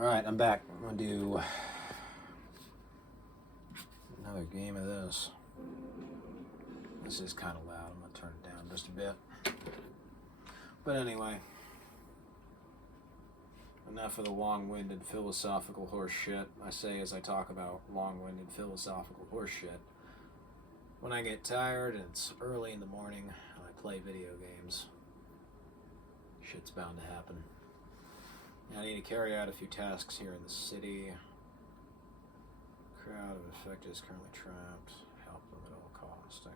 Alright, I'm back. I'm going to do another game of this. This is kind of loud. I'm going to turn it down just a bit. But anyway, enough of the long-winded philosophical horse shit I say as I talk about long-winded philosophical horse shit. When I get tired and it's early in the morning and I play video games, shit's bound to happen. I need to carry out a few tasks here in the city. Crowd of affected is currently trapped. Help them at all costs. Okay.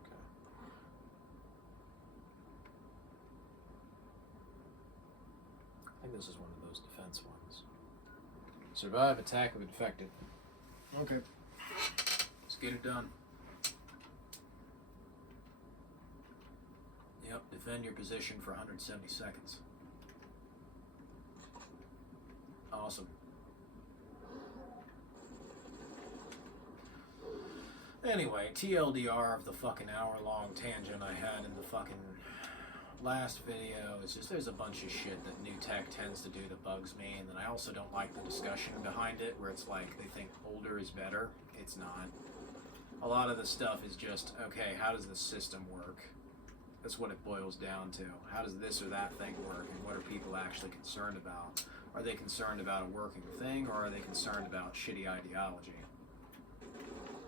I think this is one of those defense ones. Survive attack of infected. Okay. Let's get it done. Yep, defend your position for 170 seconds. Awesome. Anyway, TLDR of the fucking hour-long tangent I had in the fucking last video is just there's a bunch of shit that new tech tends to do that bugs me, and then I also don't like the discussion behind it where it's like they think older is better. It's not. A lot of the stuff is just, okay, how does the system work? That's what it boils down to. How does this or that thing work, and what are people actually concerned about? Are they concerned about a working thing, or are they concerned about shitty ideology?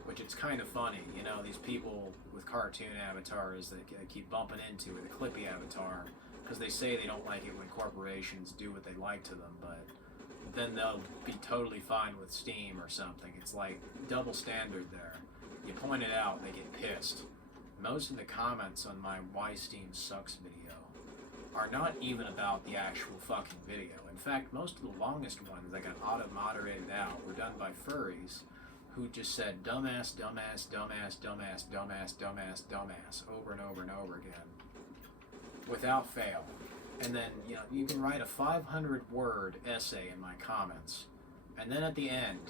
Which it's kind of funny, you know, these people with cartoon avatars that keep bumping into it, a Clippy avatar, because they say they don't like it when corporations do what they like to them, but then they'll be totally fine with Steam or something. It's like double standard there. You point it out, they get pissed. Most of the comments on my Why Steam Sucks video are not even about the actual fucking video. In fact, most of the longest ones that got auto-moderated out were done by furries who just said dumbass, dumbass, dumbass, dumbass, dumbass, dumbass, dumbass over and over and over again without fail. And then, you know, you can write a 500-word essay in my comments, and then at the end,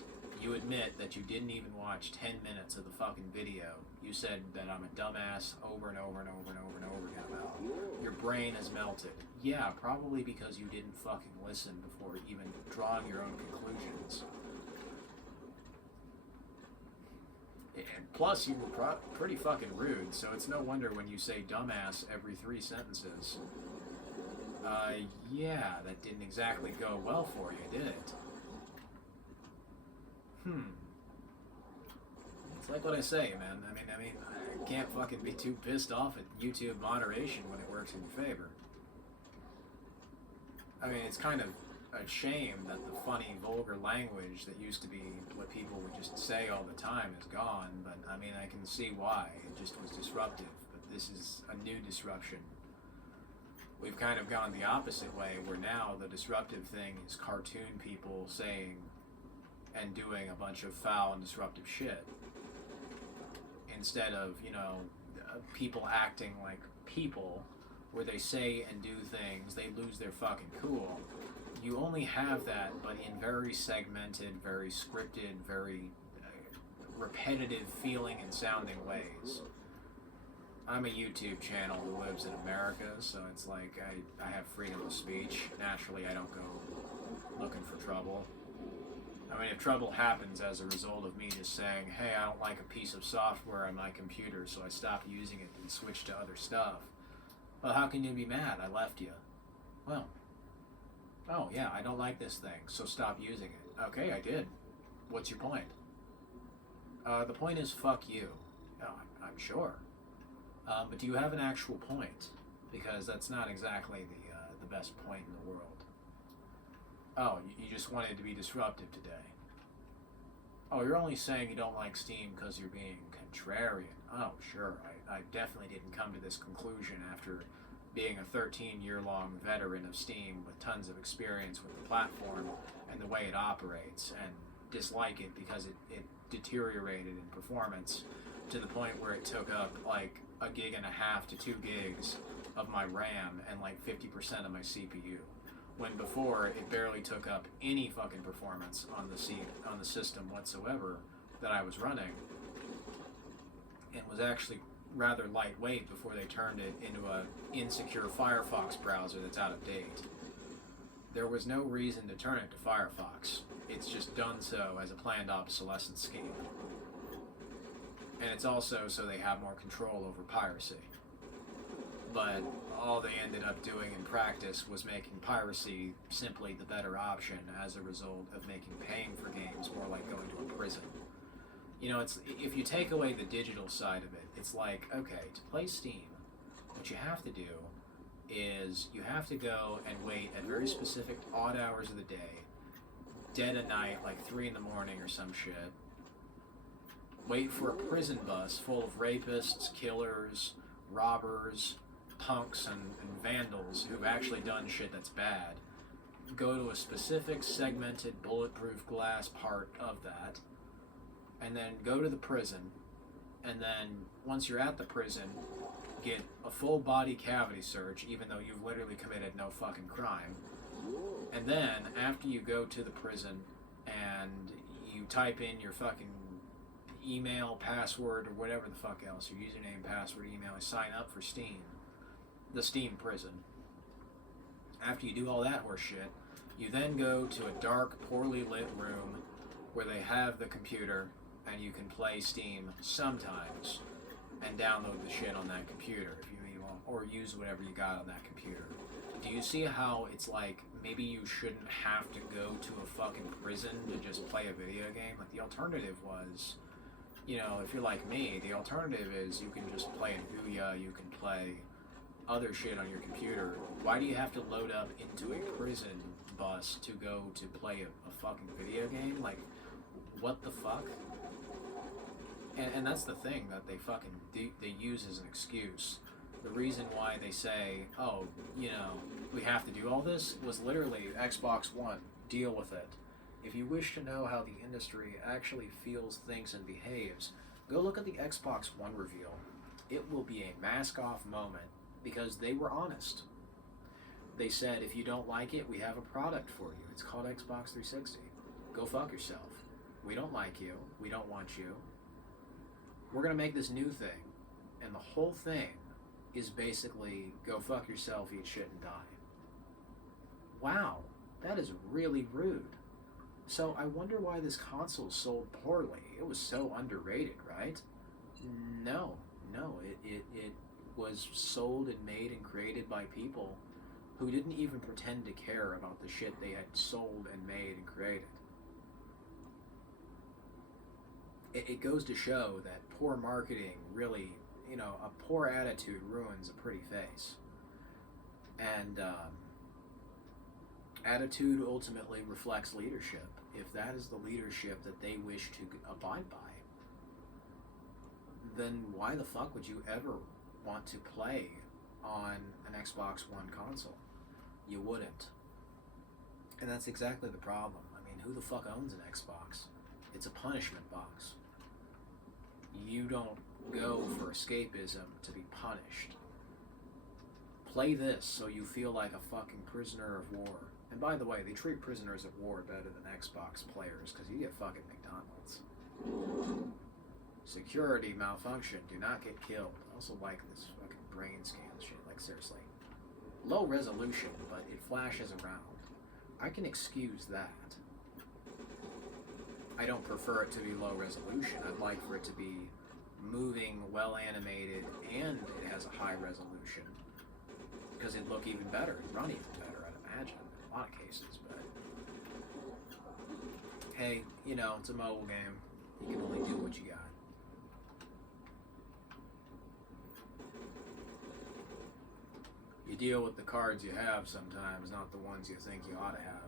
you admit that you didn't even watch 10 minutes of the fucking video. You said that I'm a dumbass over and over and over and over and over again about your brain has melted. Yeah, probably because you didn't fucking listen before even drawing your own conclusions. And plus, you were pretty fucking rude, so it's no wonder when you say dumbass every 3 sentences. Yeah, that didn't exactly go well for you, did it? It's like what I say, man. I mean, I can't fucking be too pissed off at YouTube moderation when it works in your favor. I mean, it's kind of a shame that the funny, vulgar language that used to be what people would just say all the time is gone, but I mean, I can see why. It just was disruptive, but this is a new disruption. We've kind of gone the opposite way, where now the disruptive thing is cartoon people saying and doing a bunch of foul and disruptive shit, instead of, you know, people acting like people, where they say and do things, they lose their fucking cool. You only have that, but in very segmented, very scripted, very repetitive feeling and sounding ways. I'm a YouTube channel who lives in America, so it's like I have freedom of speech. Naturally, I don't go looking for trouble. I mean, if trouble happens as a result of me just saying, hey, I don't like a piece of software on my computer, so I stopped using it and switched to other stuff. Well, how can you be mad? I left you. Well, oh, yeah, I don't like this thing, so stop using it. Okay, I did. What's your point? The point is, fuck you. Oh, I'm sure. But do you have an actual point? Because that's not exactly the best point in the world. Oh, you just wanted to be disruptive today. Oh, you're only saying you don't like Steam because you're being contrarian. Oh, sure. I definitely didn't come to this conclusion after being a 13-year-long veteran of Steam with tons of experience with the platform and the way it operates, and dislike it because it deteriorated in performance to the point where it took up like 1.5 gigs to 2 gigs of my RAM and like 50% of my CPU. When before it barely took up any fucking performance on the system whatsoever that I was running, and was actually rather lightweight before they turned it into a insecure Firefox browser that's out of date. There was no reason to turn it to Firefox. It's just done so as a planned obsolescence scheme. And it's also so they have more control over piracy. But all they ended up doing in practice was making piracy simply the better option as a result of making paying for games more like going to a prison. You know, it's if you take away the digital side of it, it's like, okay, to play Steam, what you have to do is you have to go and wait at very specific odd hours of the day, dead of night, like 3 in the morning or some shit, wait for a prison bus full of rapists, killers, robbers, punks, and vandals who've actually done shit that's bad, go to a specific segmented bulletproof glass part of that, and then go to the prison, and then once you're at the prison, get a full body cavity search, even though you've literally committed no fucking crime. And then, after you go to the prison and you type in your fucking email, password, or whatever the fuck else, your username, password, email, and sign up for Steam, the Steam prison. After you do all that horse shit, you then go to a dark, poorly lit room where they have the computer and you can play Steam sometimes and download the shit on that computer if you need one, or use whatever you got on that computer. Do you see how it's like maybe you shouldn't have to go to a fucking prison to just play a video game? Like, the alternative was, you know, if you're like me, the alternative is you can just play an Ouya, you can play other shit on your computer. Why do you have to load up into a prison bus to go to play a fucking video game? Like, what the fuck? And that's the thing that they fucking they use as an excuse. The reason why they say, oh, you know, we have to do all this was literally Xbox One. Deal with it. If you wish to know how the industry actually feels, thinks, and behaves, go look at the Xbox One reveal. It will be a mask-off moment because they were honest. They said, if you don't like it, we have a product for you. It's called Xbox 360. Go fuck yourself. We don't like you. We don't want you. We're going to make this new thing. And the whole thing is basically go fuck yourself, eat shit, and die. Wow, that is really rude. So I wonder why this console sold poorly. It was so underrated, right? No, it was sold and made and created by people who didn't even pretend to care about the shit they had sold and made and created. It goes to show that poor marketing really, you know, a poor attitude ruins a pretty face. And attitude ultimately reflects leadership. If that is the leadership that they wish to abide by, then why the fuck would you ever want to play on an Xbox One console? You wouldn't. And that's exactly the problem. I mean, who the fuck owns an Xbox? It's a punishment box. You don't go for escapism to be punished. Play this so you feel like a fucking prisoner of war. And by the way, they treat prisoners of war better than Xbox players because you get fucking McDonald's. Security malfunction. Do not get killed. I also like this fucking brain scan shit. Like, seriously. Low resolution, but it flashes around. I can excuse that. I don't prefer it to be low resolution. I'd like for it to be moving, well animated, and it has a high resolution. Because it'd look even better, it'd run even better, I'd imagine, in a lot of cases, but hey, you know, it's a mobile game. You can only do what you got. You deal with the cards you have sometimes, not the ones you think you ought to have.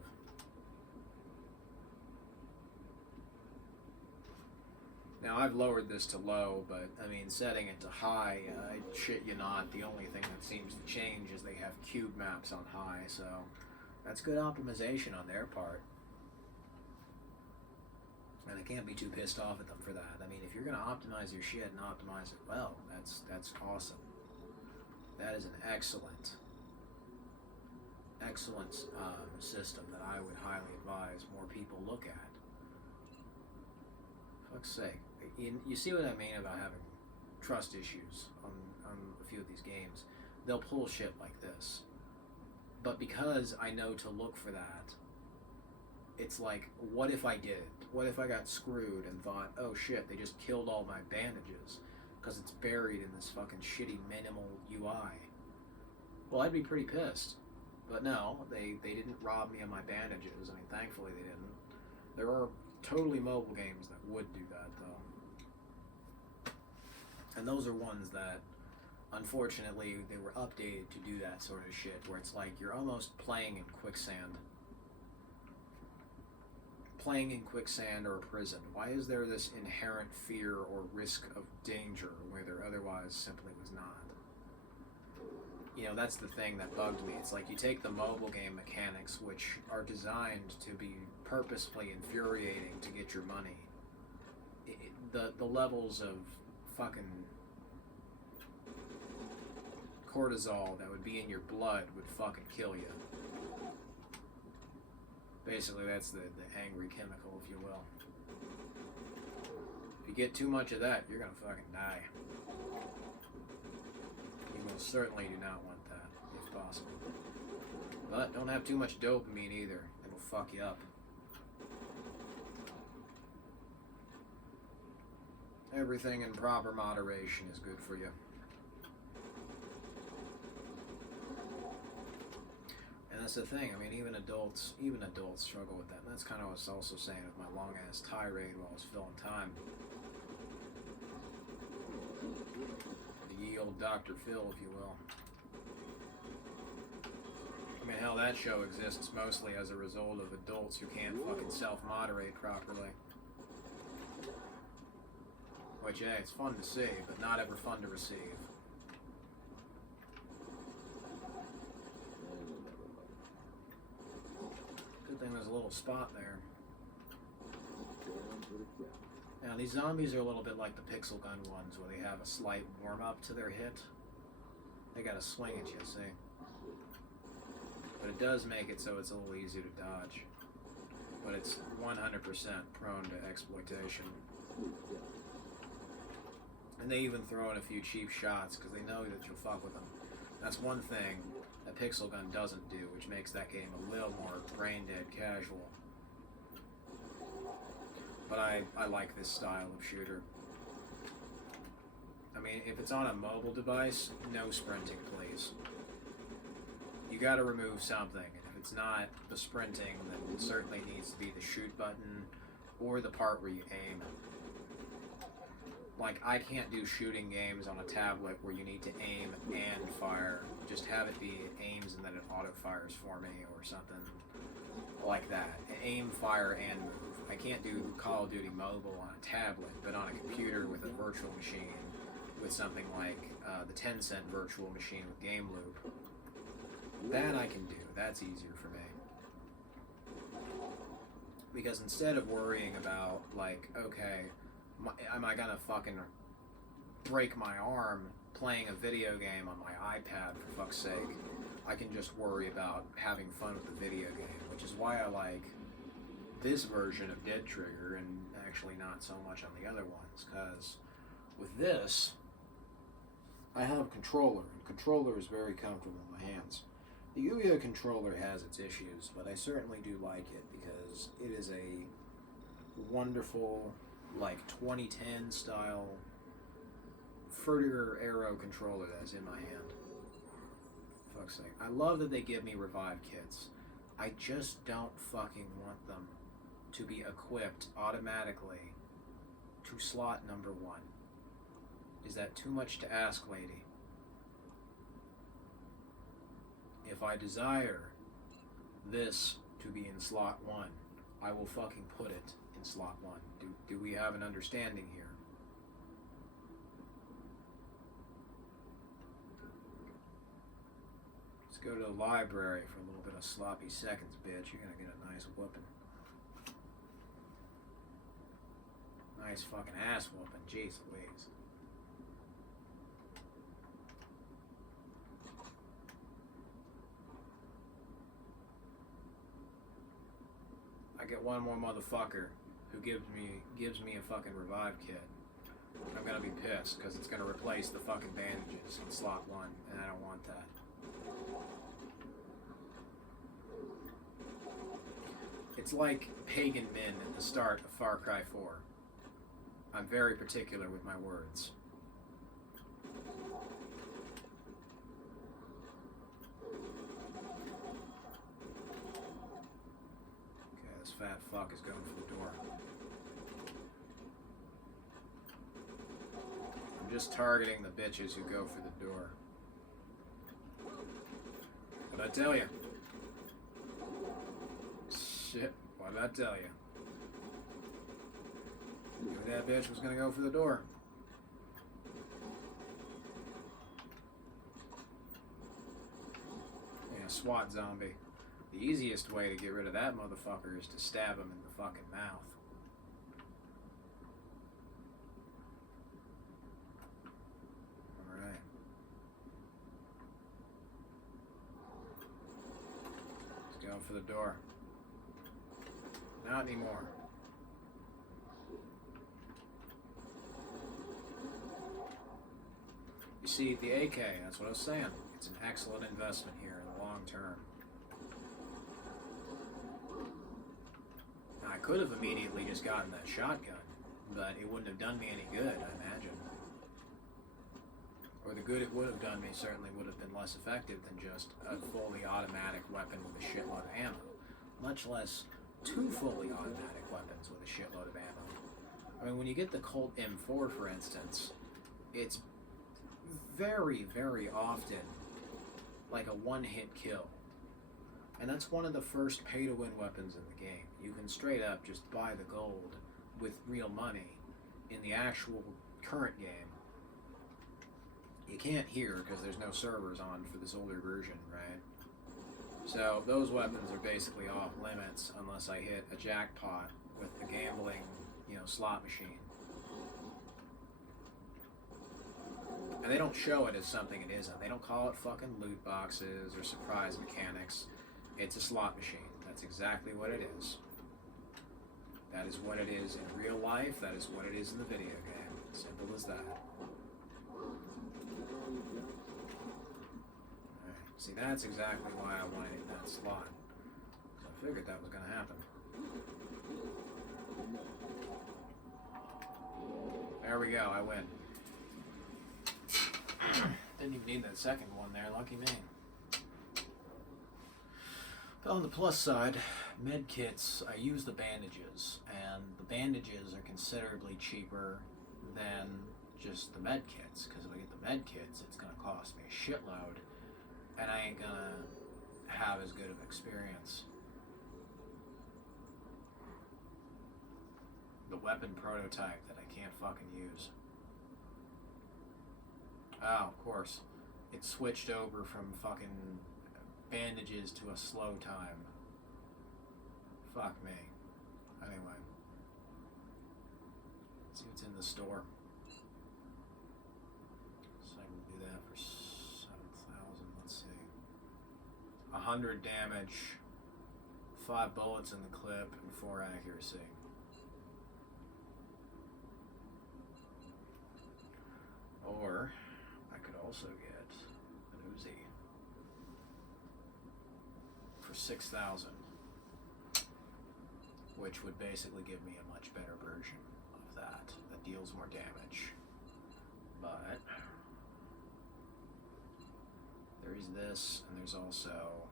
Now, I've lowered this to low, but, I mean, setting it to high, I shit you not, the only thing that seems to change is they have cube maps on high, so that's good optimization on their part. And I can't be too pissed off at them for that. I mean, if you're going to optimize your shit and optimize it well, that's awesome. That is an excellent system that I would highly advise more people look at. Fuck's sake. You see what I mean about having trust issues on a few of these games. They'll pull shit like this. But because I know to look for that, it's like, what if I did it? What if I got screwed and thought, oh shit, they just killed all my bandages because it's buried in this fucking shitty minimal UI? Well, I'd be pretty pissed. But no, they didn't rob me of my bandages. I mean, thankfully they didn't. There are totally mobile games that would do that, though. And those are ones that, unfortunately, they were updated to do that sort of shit, where it's like you're almost playing in quicksand. Playing in quicksand or a prison. Why is there this inherent fear or risk of danger where there otherwise simply was not? You know, that's the thing that bugged me. It's like you take the mobile game mechanics, which are designed to be purposefully infuriating to get your money. The levels of fucking cortisol that would be in your blood would fucking kill you. Basically, that's the angry chemical, if you will. If you get too much of that, you're gonna fucking die. You most certainly do not want that, if possible. But don't have too much dopamine either. It'll fuck you up. Everything in proper moderation is good for you. And that's the thing. I mean, even adults struggle with that. And that's kind of what I was also saying with my long ass tirade while I was filling time. The ye old Dr. Phil, if you will. I mean, hell, that show exists mostly as a result of adults who can't fucking self-moderate properly. Which, yeah, it's fun to see, but not ever fun to receive. Good thing there's a little spot there. Now, these zombies are a little bit like the pixel gun ones, where they have a slight warm-up to their hit. They gotta swing at you, see? But it does make it so it's a little easier to dodge. But it's 100% prone to exploitation. And they even throw in a few cheap shots because they know that you'll fuck with them. That's one thing that Pixel Gun doesn't do, which makes that game a little more brain-dead casual. But I like this style of shooter. I mean, if it's on a mobile device, no sprinting, please. You gotta remove something. And if it's not the sprinting, then it certainly needs to be the shoot button or the part where you aim. Like, I can't do shooting games on a tablet where you need to aim and fire. Just have it be it aims and then it auto-fires for me or something like that. Aim, fire, and move. I can't do Call of Duty Mobile on a tablet, but on a computer with a virtual machine, with something like the Tencent virtual machine with Game Loop. That I can do. That's easier for me. Because instead of worrying about, like, okay, am I gonna fucking break my arm playing a video game on my iPad, for fuck's sake, I can just worry about having fun with the video game, which is why I like this version of Dead Trigger and actually not so much on the other ones, because with this, I have a controller, and controller is very comfortable in my hands. The Ouya controller has its issues, but I certainly do like it because it is a wonderful, like 2010 style Furtiger Aero controller that's in my hand. Fuck's sake. I love that they give me revive kits. I just don't fucking want them to be equipped automatically to slot number 1. Is that too much to ask, lady? If I desire this to be in slot 1, I will fucking put it in slot 1. Do we have an understanding here? Let's go to the library for a little bit of sloppy seconds, bitch. You're gonna get a nice whooping. Nice fucking ass whooping. Jeez Louise. I get one more motherfucker who gives me a fucking revive kit. I'm gonna be pissed because it's gonna replace the fucking bandages in slot 1, and I don't want that. It's like Pagan Min at the start of Far Cry 4. I'm very particular with my words. Okay, this fat fuck is going for the door. I'm just targeting the bitches who go for the door. What'd I tell you? Shit, what did I tell you? You knew that bitch was gonna go for the door. Yeah, SWAT zombie. The easiest way to get rid of that motherfucker is to stab him in the fucking mouth. Alright. Let's go for the door. Not anymore. You see, the AK, that's what I was saying. It's an excellent investment here in the long term. Now, I could have immediately just gotten that shotgun, but it wouldn't have done me any good, I imagine. Or the good it would have done me certainly would have been less effective than just a fully automatic weapon with a shitload of ammo. Much less two fully automatic weapons with a shitload of ammo. I mean, when you get the Colt M4, for instance, it's very, very often like a one-hit kill. And that's one of the first pay-to-win weapons in the game. You can straight up just buy the gold with real money in the actual current game. You can't here because there's no servers on for this older version, right? So those weapons are basically off limits unless I hit a jackpot with the gambling, slot machine. And they don't show it as something it isn't. They don't call it fucking loot boxes or surprise mechanics. It's a slot machine. That's exactly what it is. That is what it is in real life. That is what it is in the video game. Simple as that. Alright. See, that's exactly why I wanted it in that slot. I figured that was going to happen. There we go. I win. Didn't even need that second one there, lucky me. But on the plus side, med kits, I use the bandages, and the bandages are considerably cheaper than just the med kits, because if I get the med kits, it's going to cost me a shitload, and I ain't going to have as good of experience. The weapon prototype that I can't fucking use. Oh, of course. It switched over from fucking bandages to a slow time. Fuck me. Anyway. Let's see what's in the store. So I can do that for 7,000. Let's see. 100 damage, 5 bullets in the clip, and 4 accuracy. Or I could also get an Uzi for 6,000, which would basically give me a much better version of that deals more damage. But there is this, and there's also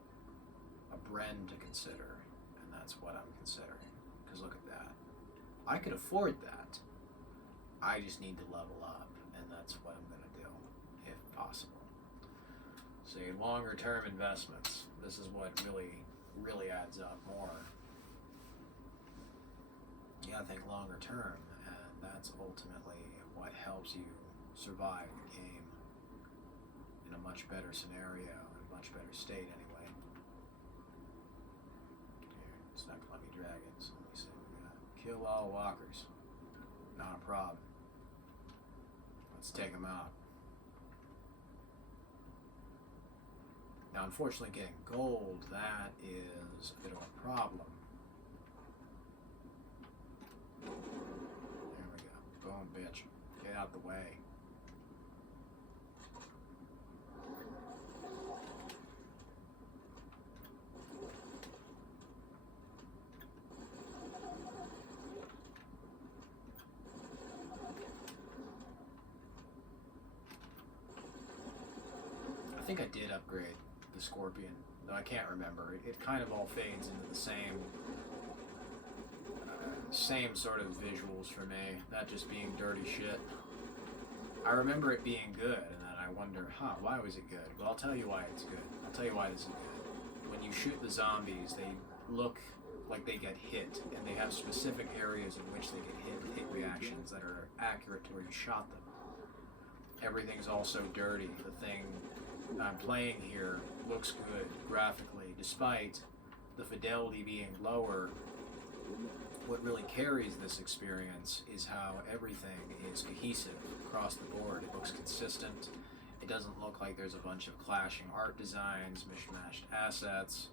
a Bren to consider, and that's what I'm considering. Because look at that. I could afford that. I just need to level up, and that's what I'm going to do, if possible. So longer term investments, this is what really adds up more. You gotta think longer term, and that's ultimately what helps you survive the game in a much better scenario, in a much better state anyway. Here, it's not gonna let me drag it, so let me see what we got. Kill all walkers. Not a problem. Let's take them out. Now, unfortunately, getting gold, that is a bit of a problem. There we go. Boom, bitch. Get out the way. think I did upgrade the Scorpion, though I can't remember. It kind of all fades into the same sort of visuals for me, that just being dirty shit. I remember it being good, and then I wonder, why was it good? Well, I'll tell you why it's good. I'll tell you why this is good. When you shoot the zombies, they look like they get hit, and they have specific areas in which they get hit reactions that are accurate to where you shot them. Everything's also dirty. The thing I'm playing here looks good graphically, despite the fidelity being lower. What really carries this experience is how everything is cohesive across the board. It looks consistent. It doesn't look like there's a bunch of clashing art designs, mishmashed assets.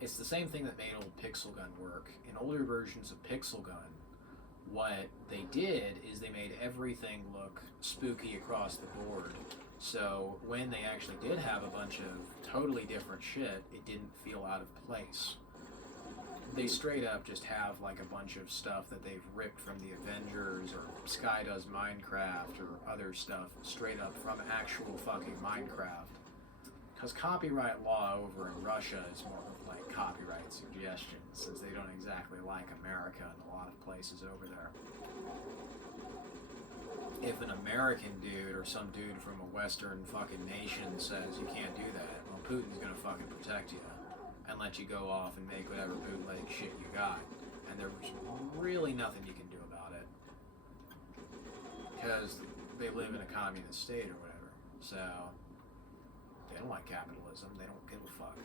It's the same thing that made old Pixel Gun work. In older versions of Pixel Gun, what they did is they made everything look spooky across the board. So when they actually did have a bunch of totally different shit, it didn't feel out of place. They straight up just have like a bunch of stuff that they've ripped from the Avengers or Sky Does Minecraft or other stuff straight up from actual fucking Minecraft. Because copyright law over in Russia is more of like copyright suggestions, since they don't exactly like America in a lot of places over there. If an American dude or some dude from a Western fucking nation says you can't do that, well, Putin's gonna fucking protect you and let you go off and make whatever bootleg shit you got. And there's really nothing you can do about it. Because they live in a communist state or whatever. So, they don't like capitalism. They don't give a fuck.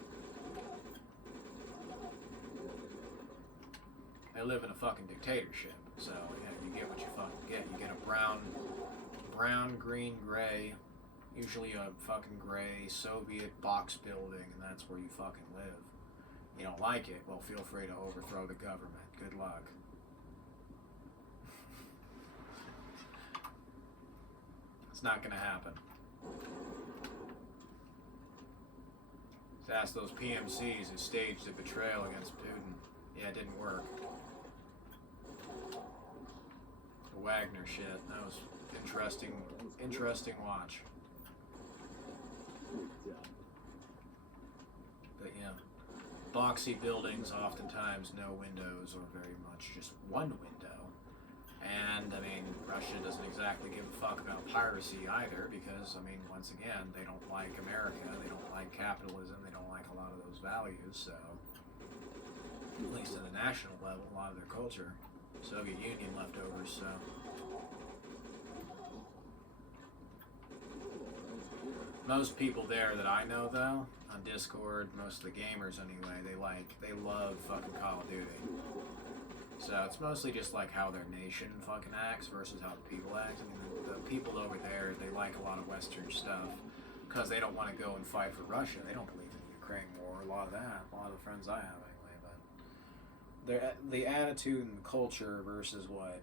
They live in a fucking dictatorship. So, yeah, you get what you fucking get. You get a brown, green, gray, usually a fucking gray Soviet box building, and that's where you fucking live. You don't like it? Well, feel free to overthrow the government. Good luck. It's not gonna happen. Just ask those PMCs who staged a betrayal against Putin. Yeah, it didn't work. The Wagner shit, that was interesting watch. But yeah, boxy buildings, oftentimes no windows or very much just one window. And I mean, Russia doesn't exactly give a fuck about piracy either, because I mean, once again, they don't like America, they don't like capitalism, they don't like a lot of those values. So at least at the national level, a lot of their culture, Soviet Union leftovers. So most people there that I know, though, on Discord, most of the gamers anyway, they love fucking Call of Duty. So it's mostly just like how their nation fucking acts versus how the people act. I mean, the people over there, they like a lot of Western stuff because they don't want to go and fight for Russia. They don't believe in the Ukraine war, a lot of that, a lot of the friends I have anyway. But the attitude and culture versus what,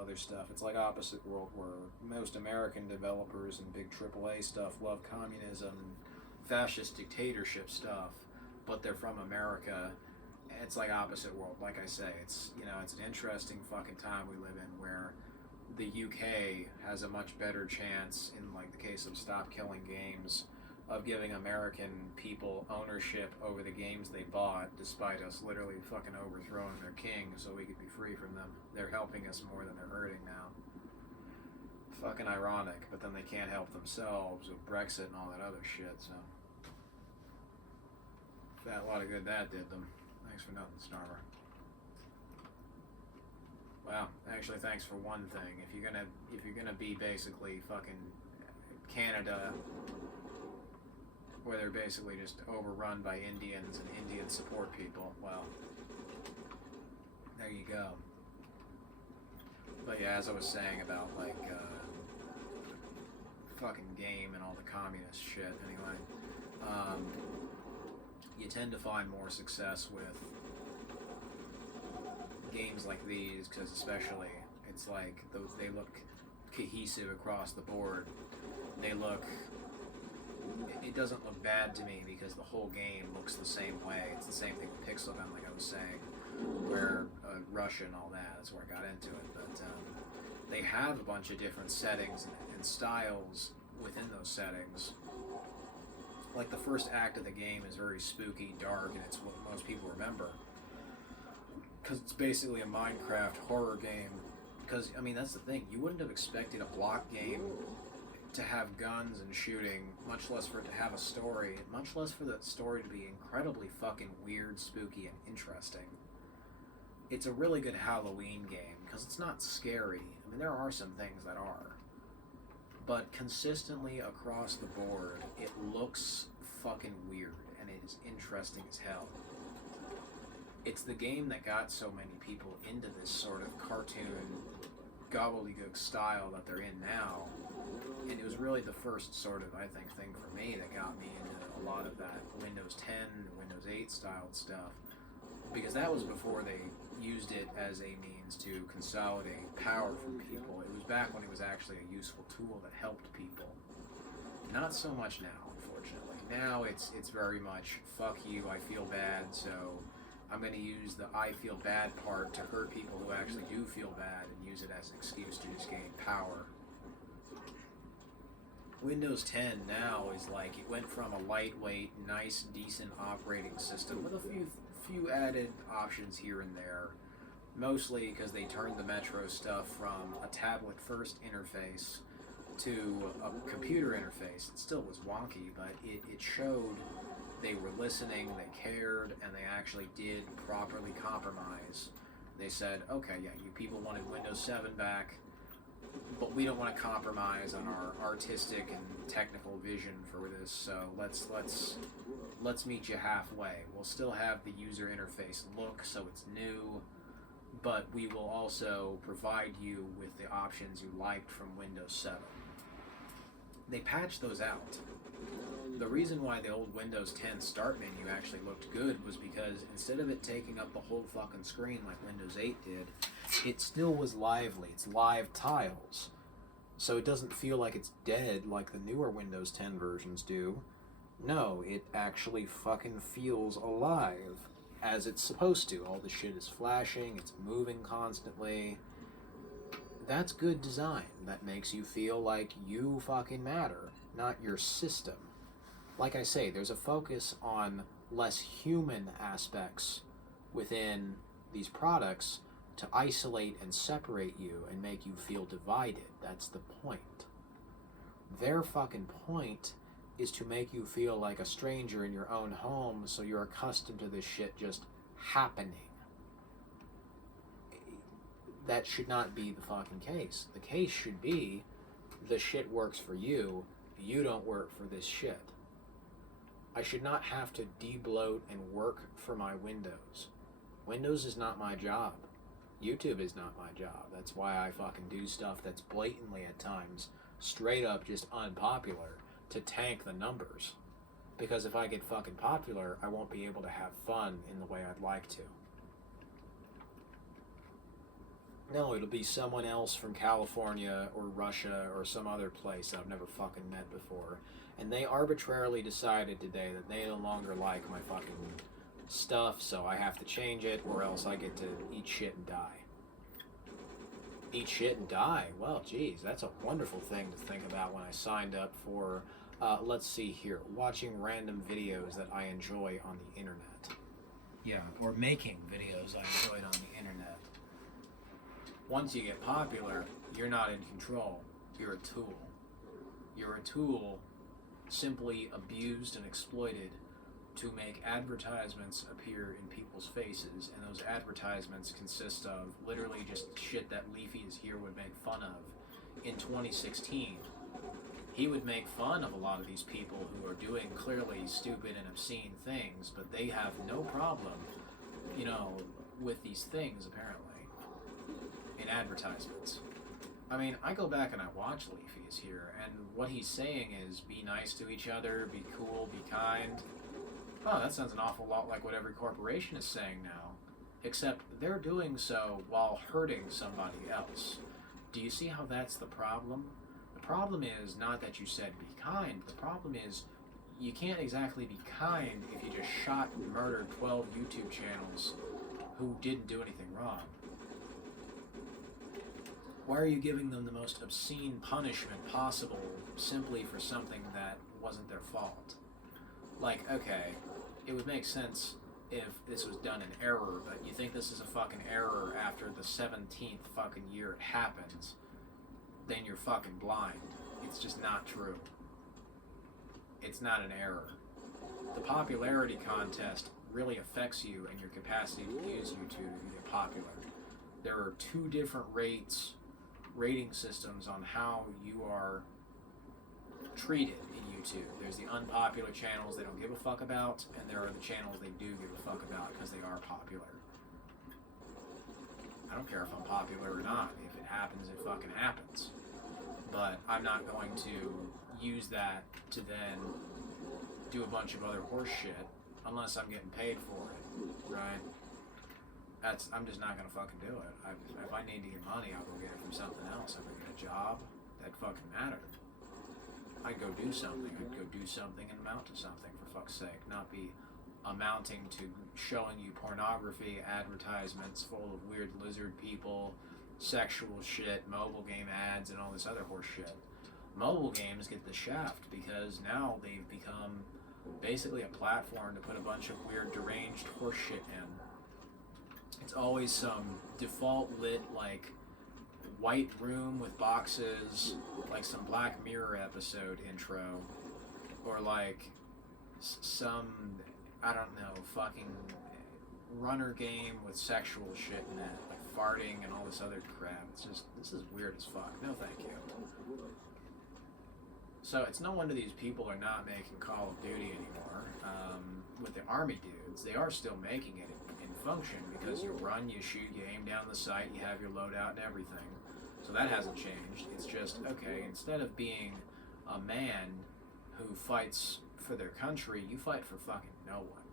other stuff. It's like opposite world, where most American developers and big AAA stuff love communism and fascist dictatorship stuff, but they're from America. It's like opposite world. Like I say, it's it's an interesting fucking time we live in, where the UK has a much better chance, in like the case of Stop Killing Games, of giving American people ownership over the games they bought, despite us literally fucking overthrowing their king so we could be free from them. They're helping us more than they're hurting now. Fucking ironic, but then they can't help themselves with Brexit and all that other shit, so. A lot of good that did them. Thanks for nothing, Starmer. Well, actually, thanks for one thing. If you're gonna be basically fucking Canada, where they're basically just overrun by Indians and Indians support people, well, there you go. But yeah, as I was saying about like fucking game and all the communist shit. Anyway, you tend to find more success with games like these, because especially it's like they look cohesive across the board. It doesn't look bad to me because the whole game looks the same way. It's the same thing with Pixel Gun, like I was saying, where Russia and all that, that's where I got into it. But they have a bunch of different settings and styles within those settings like the first act of the game is very spooky, dark, and it's what most people remember. Because it's basically a Minecraft horror game. Because, I mean, that's the thing. You wouldn't have expected a block game to have guns and shooting, much less for it to have a story, much less for that story to be incredibly fucking weird, spooky, and interesting. It's a really good Halloween game, because it's not scary. I mean, there are some things that are. But consistently across the board, it looks fucking weird, and it is interesting as hell. It's the game that got so many people into this sort of cartoon gobbledygook style that they're in now. And it was really the first sort of, I think, thing for me that got me into a lot of that Windows 10, Windows 8 styled stuff. Because that was before they used it as a means to consolidate power from people. It was back when it was actually a useful tool that helped people. Not so much now, unfortunately. Now it's very much, fuck you, I feel bad, so I'm going to use the I feel bad part to hurt people who actually do feel bad and use it as an excuse to just gain power. Windows 10 now is like, it went from a lightweight, nice, decent operating system with a few added options here and there, mostly because they turned the Metro stuff from a tablet first interface to a computer interface. It still was wonky, but it showed they were listening, they cared, and they actually did properly compromise. They said, okay, yeah, you people wanted Windows 7 back, but we don't want to compromise on our artistic and technical vision for this, so let's meet you halfway. We'll still have the user interface look so it's new, but we will also provide you with the options you liked from Windows 7. They patched those out. The reason why the old Windows 10 start menu actually looked good was because instead of it taking up the whole fucking screen like Windows 8 did, it still was lively. It's live tiles. So it doesn't feel like it's dead like the newer Windows 10 versions do. No, it actually fucking feels alive, as it's supposed to. All the shit is flashing, it's moving constantly. That's good design. That makes you feel like you fucking matter, not your system. Like I say, there's a focus on less human aspects within these products to isolate and separate you and make you feel divided. That's the point. Their fucking point is to make you feel like a stranger in your own home, so you're accustomed to this shit just happening. That should not be the fucking case. The case should be, the shit works for you, you don't work for this shit. I should not have to debloat and work for my Windows. Windows is not my job. YouTube is not my job. That's why I fucking do stuff that's blatantly at times straight up just unpopular to tank the numbers. Because if I get fucking popular, I won't be able to have fun in the way I'd like to. No, it'll be someone else from California or Russia or some other place that I've never fucking met before. And they arbitrarily decided today that they no longer like my fucking stuff, so I have to change it, or else I get to eat shit and die. Eat shit and die? Well, geez, that's a wonderful thing to think about when I signed up for, let's see here, watching random videos that I enjoy on the internet. Yeah, or making videos I enjoyed on the internet. Once you get popular, you're not in control. You're a tool. You're a tool simply abused and exploited to make advertisements appear in people's faces, and those advertisements consist of literally just shit that Leafy is here would make fun of. In 2016, he would make fun of a lot of these people who are doing clearly stupid and obscene things, but they have no problem, with these things, apparently, in advertisements. I mean, I go back and I watch Leafy's here, and what he's saying is be nice to each other, be cool, be kind. Oh, that sounds an awful lot like what every corporation is saying now, except they're doing so while hurting somebody else. Do you see how that's the problem? The problem is not that you said be kind. The problem is you can't exactly be kind if you just shot and murdered 12 YouTube channels who didn't do anything wrong. Why are you giving them the most obscene punishment possible simply for something that wasn't their fault? Like, okay, it would make sense if this was done in error, but you think this is a fucking error after the 17th fucking year it happens, then you're fucking blind. It's just not true. It's not an error. The popularity contest really affects you and your capacity to use YouTube to get popular. There are two different rating systems on how you are treated in YouTube. There's the unpopular channels they don't give a fuck about, and there are the channels they do give a fuck about because they are popular. I don't care if I'm popular or not. If it happens, it fucking happens. But I'm not going to use that to then do a bunch of other horse shit unless I'm getting paid for it, right? I'm just not gonna fucking do it. If I need to get money, I'll go get it from something else. If I get a job, that fucking mattered. I'd go do something. I'd go do something and amount to something, for fuck's sake. Not be amounting to showing you pornography, advertisements full of weird lizard people, sexual shit, mobile game ads, and all this other horse shit. Mobile games get the shaft because now they've become basically a platform to put a bunch of weird deranged horse shit in. It's always some default lit, like, white room with boxes, like some Black Mirror episode intro, or like some, I don't know, fucking runner game with sexual shit in it, like farting and all this other crap. It's just, this is weird as fuck. No thank you. So it's no wonder these people are not making Call of Duty anymore. With the army dudes, they are still making it in function because you run, you shoot, you aim down the sight, you have your loadout and everything. So that hasn't changed. It's just, okay, instead of being a man who fights for their country, you fight for fucking no one.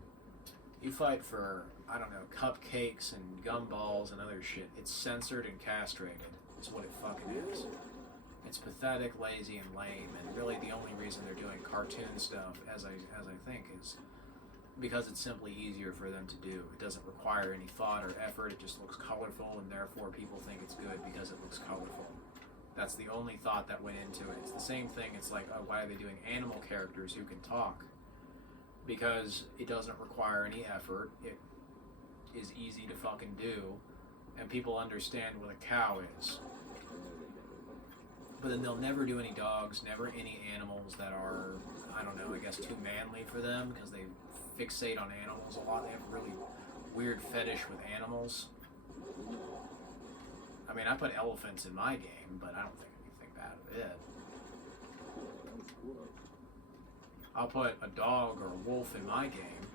You fight for, I don't know, cupcakes and gumballs and other shit. It's censored and castrated. It's what it fucking is. It's pathetic, lazy, and lame, and really the only reason they're doing cartoon stuff, as I think, is because it's simply easier for them to do. It doesn't require any thought or effort. It just looks colorful, and therefore people think it's good because it looks colorful. That's the only thought that went into it. It's the same thing. It's like, oh, why are they doing animal characters who can talk? Because it doesn't require any effort. It is easy to fucking do, and people understand what a cow is. But then they'll never do any dogs, never any animals that are, I don't know, I guess too manly for them because they fixate on animals a lot. They have a really weird fetish with animals. I mean, I put elephants in my game, but I don't think anything bad of it. I'll put a dog or a wolf in my game.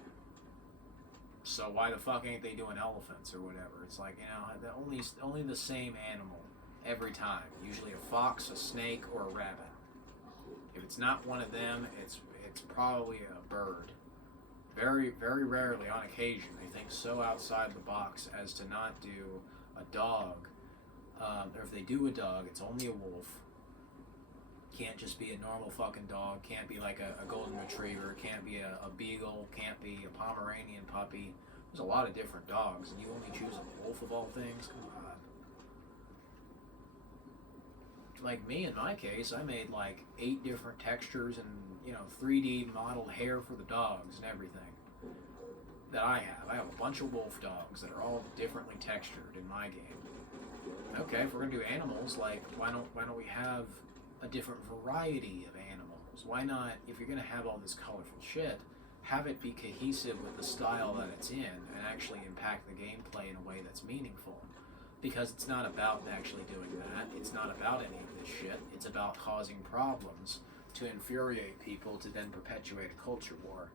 So why the fuck ain't they doing elephants or whatever? It's like, you know, only the same animal every time. Usually a fox, a snake, or a rabbit. If it's not one of them, it's probably a bird. Very, very rarely, on occasion, they think so outside the box as to not do a dog. Or if they do a dog, it's only a wolf. Can't just be a normal fucking dog. Can't be like a golden retriever. Can't be a beagle. Can't be a Pomeranian puppy. There's a lot of different dogs, and you only choose a wolf of all things? Come on. Like me, in my case, I made like 8 different textures and, you know, 3D modeled hair for the dogs and everything that I have. I have a bunch of wolf dogs that are all differently textured in my game. Okay, if we're gonna do animals, like why don't we have a different variety of animals? Why not, if you're gonna have all this colorful shit, have it be cohesive with the style that it's in and actually impact the gameplay in a way that's meaningful? Because it's not about actually doing that. It's not about any of this shit. It's about causing problems to infuriate people to then perpetuate a culture war.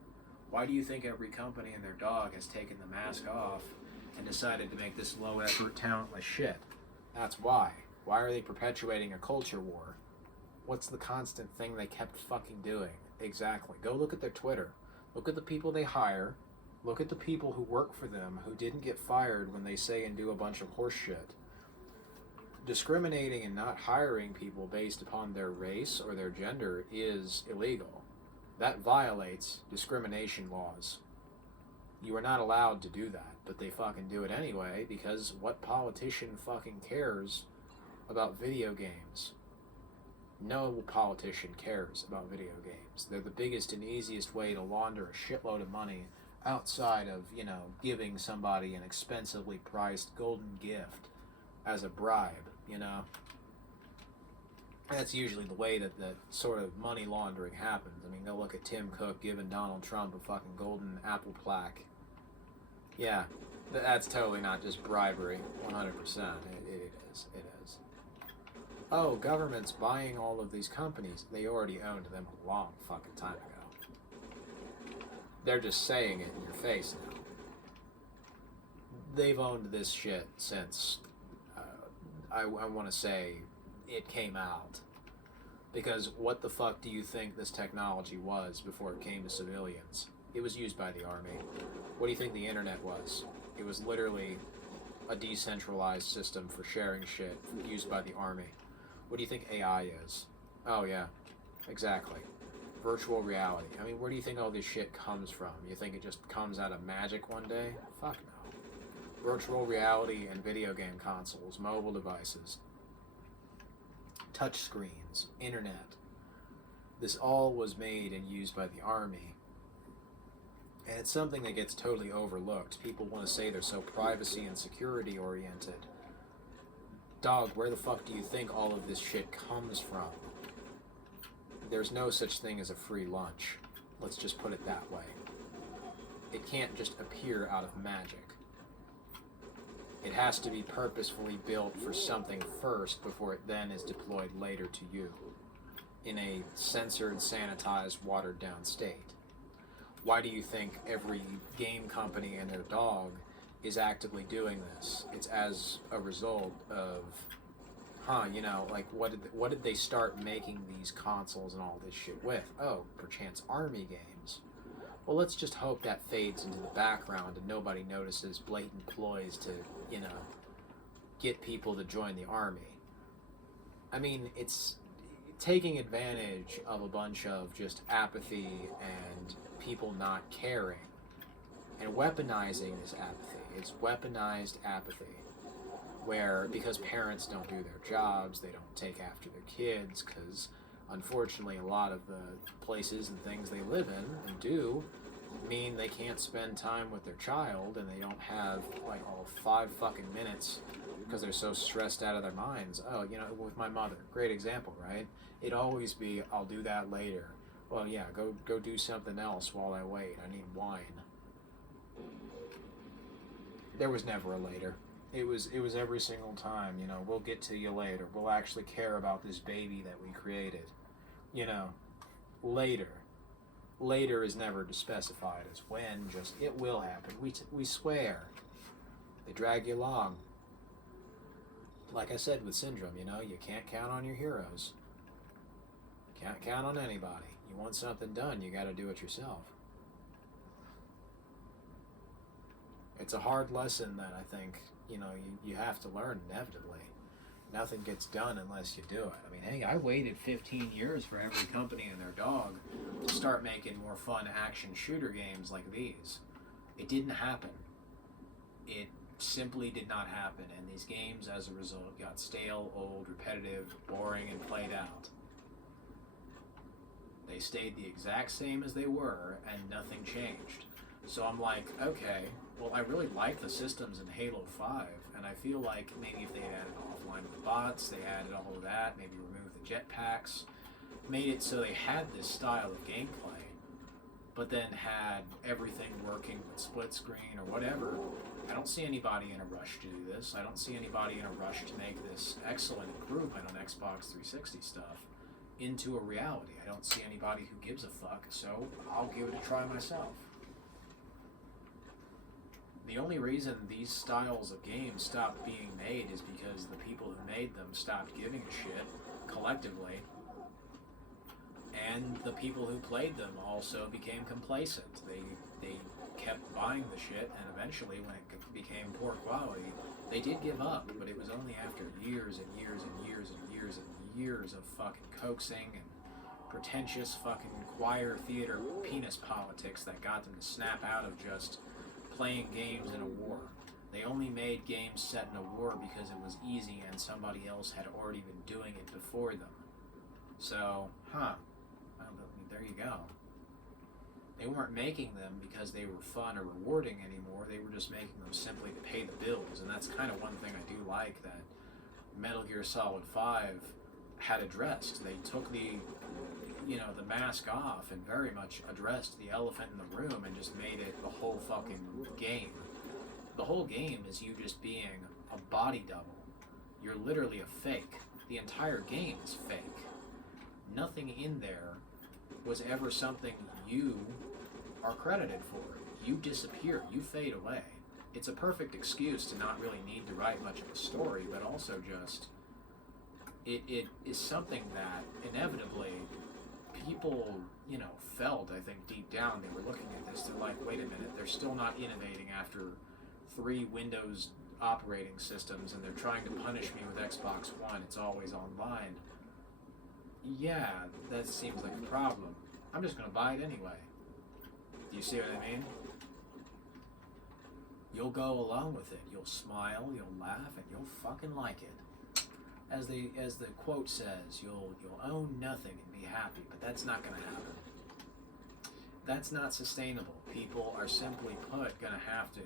Why do you think every company and their dog has taken the mask off and decided to make this low effort, talentless shit? That's why. Why are they perpetuating a culture war? What's the constant thing they kept fucking doing? Exactly. Go look at their Twitter. Look at the people they hire. Look at the people who work for them who didn't get fired when they say and do a bunch of horse shit. Discriminating and not hiring people based upon their race or their gender is illegal. That violates discrimination laws. You are not allowed to do that, but they fucking do it anyway because what politician fucking cares about video games? No politician cares about video games. They're the biggest and easiest way to launder a shitload of money outside of, giving somebody an expensively priced golden gift as a bribe, That's usually the way that sort of money laundering happens. I mean, they'll look at Tim Cook giving Donald Trump a fucking golden Apple plaque. Yeah, that's totally not just bribery, 100%. It is. It is. Oh, government's buying all of these companies. They already owned them a long fucking time ago. They're just saying it in your face now. They've owned this shit since, I want to say, it came out. Because what the fuck do you think this technology was before it came to civilians? It was used by the army. What do you think the internet was? It was literally a decentralized system for sharing shit used by the army. What do you think AI is? Oh yeah, exactly. Virtual reality. I mean, where do you think all this shit comes from? You think it just comes out of magic one day? Fuck no. Virtual reality and video game consoles, mobile devices, touch screens, internet. This all was made and used by the army. And it's something that gets totally overlooked. People want to say they're so privacy and security oriented. Dog, where the fuck do you think all of this shit comes from? There's no such thing as a free lunch. Let's just put it that way. It can't just appear out of magic. It has to be purposefully built for something first before it then is deployed later to you in a censored, sanitized, watered down state. Why do you think every game company and their dog is actively doing this? It's as a result of, what did they start making these consoles and all this shit with? Oh, perchance army games. Well, let's just hope that fades into the background and nobody notices blatant ploys to, get people to join the army. I mean, it's taking advantage of a bunch of just apathy and people not caring and weaponizing this apathy. It's weaponized apathy where, because parents don't do their jobs, they don't take after their kids, because unfortunately a lot of the places and things they live in and do mean they can't spend time with their child, and they don't have all 5 fucking minutes because they're so stressed out of their minds. Oh, with my mother, great example, right? It'd always be, I'll do that later. Well, yeah, go do something else while I wait. I need wine. There was never a later. It was every single time, we'll get to you later. We'll actually care about this baby that we created. Later. Later is never specified as when, just it will happen. We swear. They drag you along. Like I said with Syndrome, you can't count on your heroes. Can't count on anybody. You want something done, you gotta do it yourself. It's a hard lesson that I think, you have to learn inevitably. Nothing gets done unless you do it. I mean, hey, I waited 15 years for every company and their dog to start making more fun action shooter games like these. It didn't happen. It simply did not happen, and these games, as a result, got stale, old, repetitive, boring, and played out. They stayed the exact same as they were, and nothing changed. So I'm like, okay, well, I really like the systems in Halo 5, and I feel like maybe if they added offline with bots, they added all of that, maybe removed the jetpacks, made it so they had this style of gameplay, but then had everything working with split screen or whatever. I don't see anybody in a rush to do this. I don't see anybody in a rush to make this excellent improvement on Xbox 360 stuff into a reality. I don't see anybody who gives a fuck, so I'll give it a try myself. The only reason these styles of games stopped being made is because the people who made them stopped giving a shit collectively, and the people who played them also became complacent. They kept buying the shit, and eventually when it became poor quality, they did give up, but it was only after years and years and years and years and years of fucking coaxing and pretentious fucking choir theater penis politics that got them to snap out of just playing games in a war. They only made games set in a war because it was easy and somebody else had already been doing it before them. So, well, there you go. They weren't making them because they were fun or rewarding anymore. They were just making them simply to pay the bills. And that's kind of one thing I do like that Metal Gear Solid 5 had addressed. They took the mask off and very much addressed the elephant in the room and just made it the whole fucking game. The whole game is you just being a body double. You're literally a fake. The entire game is fake. Nothing in there was ever something you are credited for. You disappear. You fade away. It's a perfect excuse to not really need to write much of a story, but also just it is something that inevitably people, felt, I think, deep down. They were looking at this. They're like, wait a minute, they're still not innovating after 3 Windows operating systems, and they're trying to punish me with Xbox One. It's always online. Yeah, that seems like a problem. I'm just going to buy it anyway. Do you see what I mean? You'll go along with it. You'll smile, you'll laugh, and you'll fucking like it. As the quote says, you'll own nothing and be happy, but that's not going to happen. That's not sustainable. People are simply put going to have to,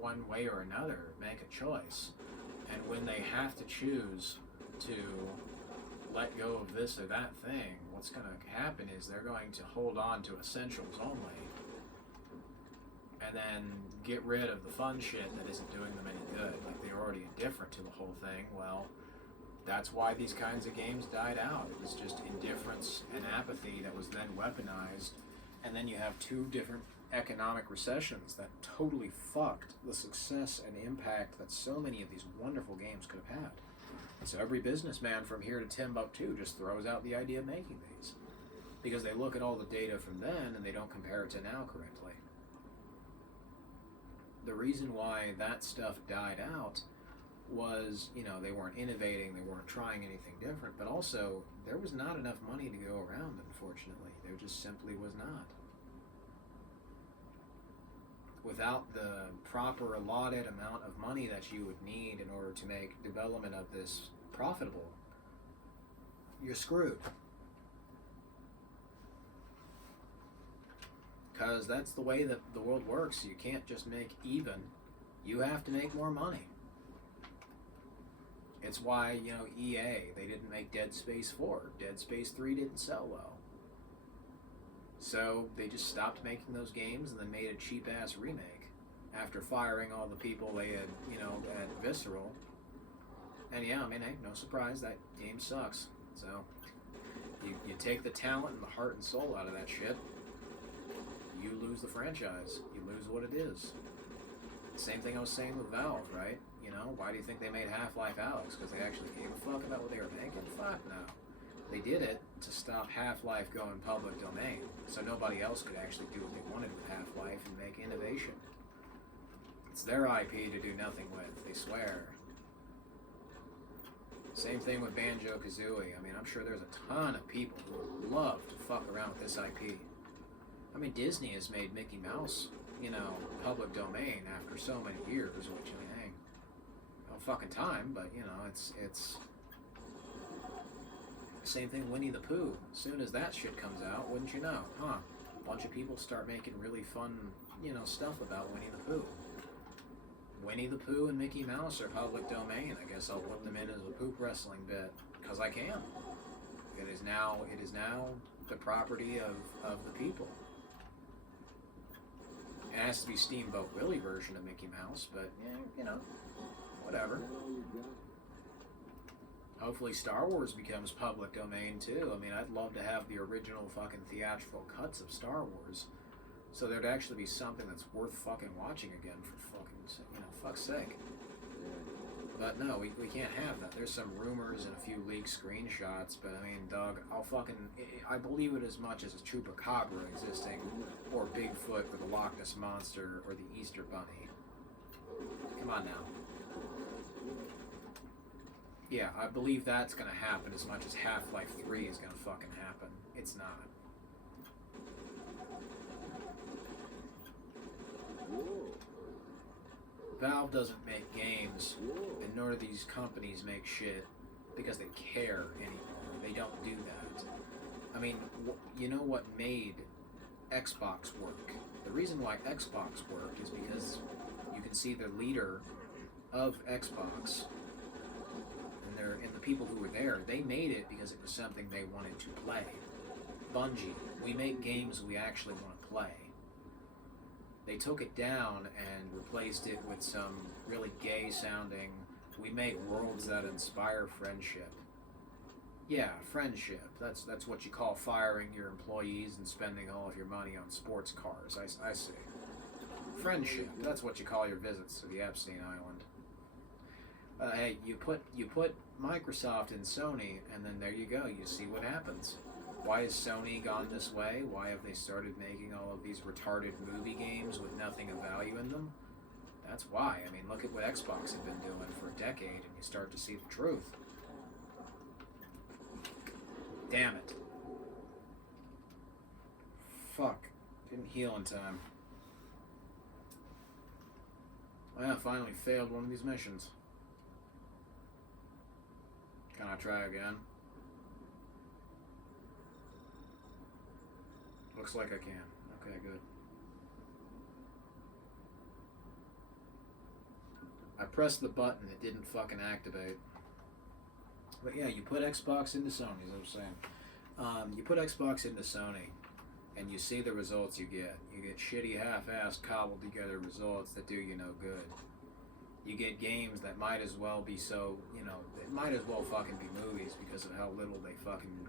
one way or another, make a choice. And when they have to choose to let go of this or that thing, what's going to happen is they're going to hold on to essentials only and then get rid of the fun shit that isn't doing them any good. Like, they're already indifferent to the whole thing. Well, that's why these kinds of games died out. It was just indifference and apathy that was then weaponized, and then you have 2 different economic recessions that totally fucked the success and impact that so many of these wonderful games could have had. And so every businessman from here to Timbuktu just throws out the idea of making these, because they look at all the data from then and they don't compare it to now correctly. The reason why that stuff died out was, they weren't innovating, they weren't trying anything different, but also there was not enough money to go around, unfortunately. There just simply was not. Without the proper allotted amount of money that you would need in order to make development of this profitable, you're screwed. Because that's the way that the world works. You can't just make even. You have to make more money. It's why, EA, they didn't make Dead Space 4. Dead Space 3 didn't sell well. So they just stopped making those games and then made a cheap-ass remake after firing all the people they had, at Visceral. And yeah, hey, no surprise, that game sucks. So you take the talent and the heart and soul out of that shit, you lose the franchise. You lose what it is. Same thing I was saying with Valve, right? Why do you think they made Half-Life Alyx? Because they actually gave a fuck about what they were making? Fuck no. They did it to stop Half-Life going public domain, so nobody else could actually do what they wanted with Half-Life and make innovation. It's their IP to do nothing with, they swear. Same thing with Banjo-Kazooie. I'm sure there's a ton of people who would love to fuck around with this IP. Disney has made Mickey Mouse, public domain after so many years, which, hey, no fucking time, but, it's... Same thing, Winnie the Pooh. As soon as that shit comes out, wouldn't you know? A bunch of people start making really fun, stuff about Winnie the Pooh. Winnie the Pooh and Mickey Mouse are public domain. I guess I'll put them in as a poop wrestling bit, because I can. It is now the property of the people. It has to be Steamboat Willie version of Mickey Mouse, but, whatever. Hopefully Star Wars becomes public domain, too. I'd love to have the original fucking theatrical cuts of Star Wars, so there'd actually be something that's worth fucking watching again for fucking, fuck's sake. But no, we can't have that. There's some rumors and a few leaked screenshots, but dog, I believe it as much as a Chupacabra existing, or Bigfoot, or the Loch Ness Monster, or the Easter Bunny. Come on now. Yeah, I believe that's gonna happen as much as Half-Life 3 is gonna fucking happen. It's not. Valve doesn't make games, and nor do these companies make shit because they care anymore. They don't do that. I mean, you know what made Xbox work? The reason why Xbox worked is because you can see the leader of Xbox and the people who were there, they made it because it was something they wanted to play. Bungie, we make games we actually want to play. They took it down and replaced it with some really gay sounding, we make worlds that inspire friendship. Yeah, friendship. That's what you call firing your employees and spending all of your money on sports cars. I see. Friendship. That's what you call your visits to the Epstein Island. Hey, you put Microsoft and Sony, and then there you go. You see what happens. Why has Sony gone this way? Why have they started making all of these retarded movie games with nothing of value in them? That's why. I mean, look at what Xbox had been doing for a decade, and you start to see the truth. Damn it. Fuck. Didn't heal in time. Well, I finally failed one of these missions. Can I try again? Looks like I can. Okay, good. I pressed the button, it didn't fucking activate. But yeah, you put Xbox into Sony, as I was saying. You put Xbox into Sony, and you see the results you get. You get shitty, half-assed, cobbled-together results that do you no good. You get games that might as well be so, it might as well fucking be movies because of how little they fucking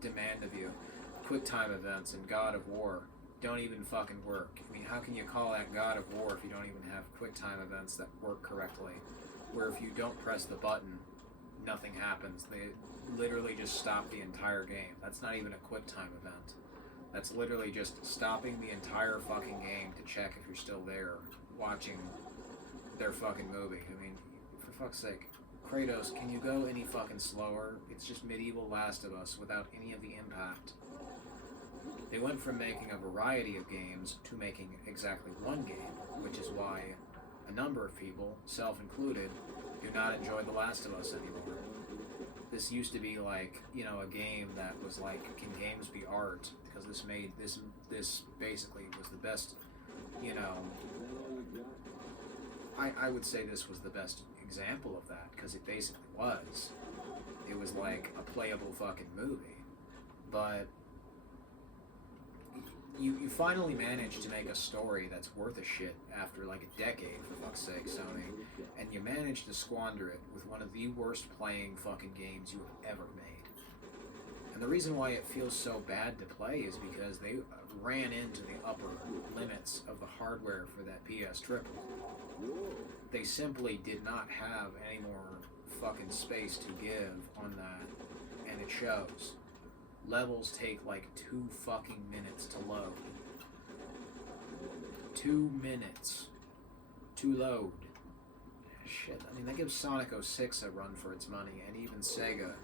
demand of you. QuickTime events and God of War don't even fucking work. I mean, how can you call that God of War if you don't even have QuickTime events that work correctly? Where if you don't press the button, nothing happens. They literally just stop the entire game. That's not even a QuickTime event. That's literally just stopping the entire fucking game to check if you're still there, watching their fucking movie. I mean, for fuck's sake. Kratos, can you go any fucking slower? It's just medieval Last of Us without any of the impact. They went from making a variety of games to making exactly one game, which is why a number of people, self-included, do not enjoy The Last of Us anymore. This used to be like, a game that was like, can games be art? Because this basically was the best, I would say this was the best example of that, because it basically was. It was like a playable fucking movie. But you finally managed to make a story that's worth a shit after like a decade, for fuck's sake, Sony, and you managed to squander it with one of the worst playing fucking games you have ever made. And the reason why it feels so bad to play is because they ran into the upper limits of the hardware for that PS Triple. They simply did not have any more fucking space to give on that, and it shows. Levels take like 2 fucking minutes to load. 2 minutes to load. Shit, I mean, that gives Sonic 06 a run for its money, and even Sega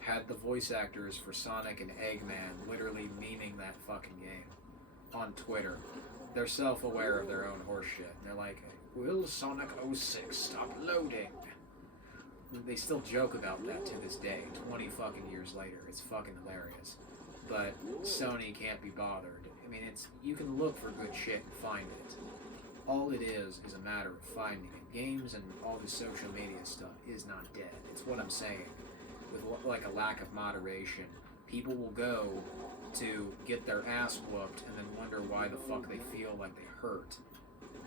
had the voice actors for Sonic and Eggman literally memeing that fucking game on Twitter. They're self-aware of their own horseshit. They're like, will Sonic 06 stop loading? They still joke about that to this day, 20 fucking years later. It's fucking hilarious. But Sony can't be bothered. I mean, you can look for good shit and find it. All it is a matter of finding it. Games and all this social media stuff is not dead. It's what I'm saying. With like a lack of moderation, people will go to get their ass whooped and then wonder why the fuck they feel like they hurt.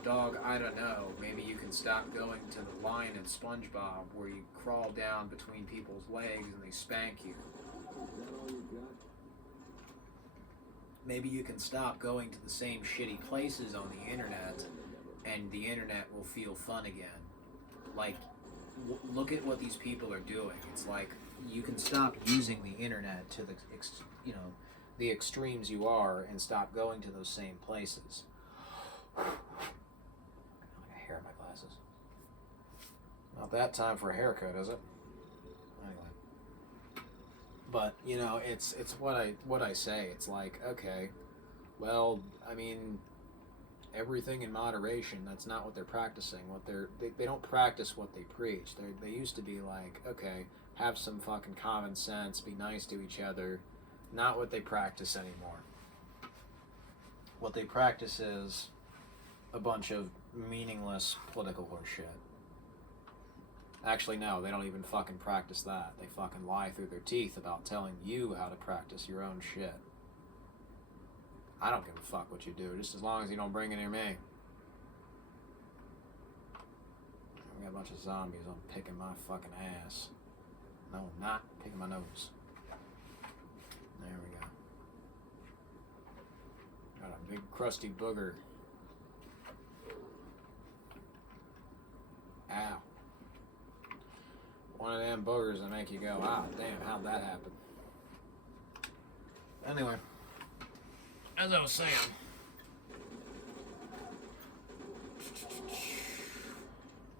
Dog, I don't know, maybe you can stop going to the line in SpongeBob where you crawl down between people's legs and they spank you. Maybe you can stop going to the same shitty places on the internet and the internet will feel fun again. Like, look at what these people are doing. It's like, you can stop using the internet to the extremes you are and stop going to those same places. Hair in my glasses. Not that time for a haircut, is it? Anyway. But, it's what I say. It's like, okay, well, I mean, everything in moderation. That's not what they're practicing. They don't practice what they preach. They used to be like, okay, have some fucking common sense, be nice to each other. Not what they practice anymore. What they practice is a bunch of meaningless political horseshit. Actually, no, they don't even fucking practice that. They fucking lie through their teeth about telling you how to practice your own shit. I don't give a fuck what you do, just as long as you don't bring it near me. We got a bunch of zombies. I'm picking my fucking ass. No, I'm not picking my nose. There we go. Got a big crusty booger. Ow. One of them boogers that make you go, ah, damn, how'd that happen? Anyway, as I was saying,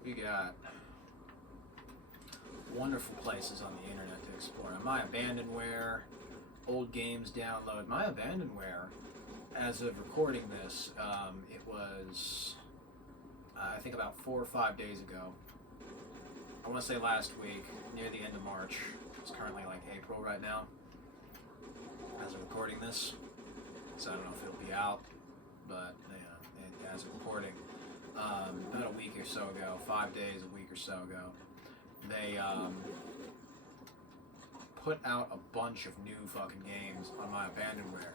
we got wonderful places on the internet to explore. My abandonware, old games download. My abandonware, as of recording this, it was, I think about 4 or 5 days ago. I want to say last week, near the end of March. It's currently like April right now, as of recording this. So I don't know if it'll be out, but yeah, as of recording, about a week or so ago, 5 days, a week or so ago, they put out a bunch of new fucking games on my abandonware.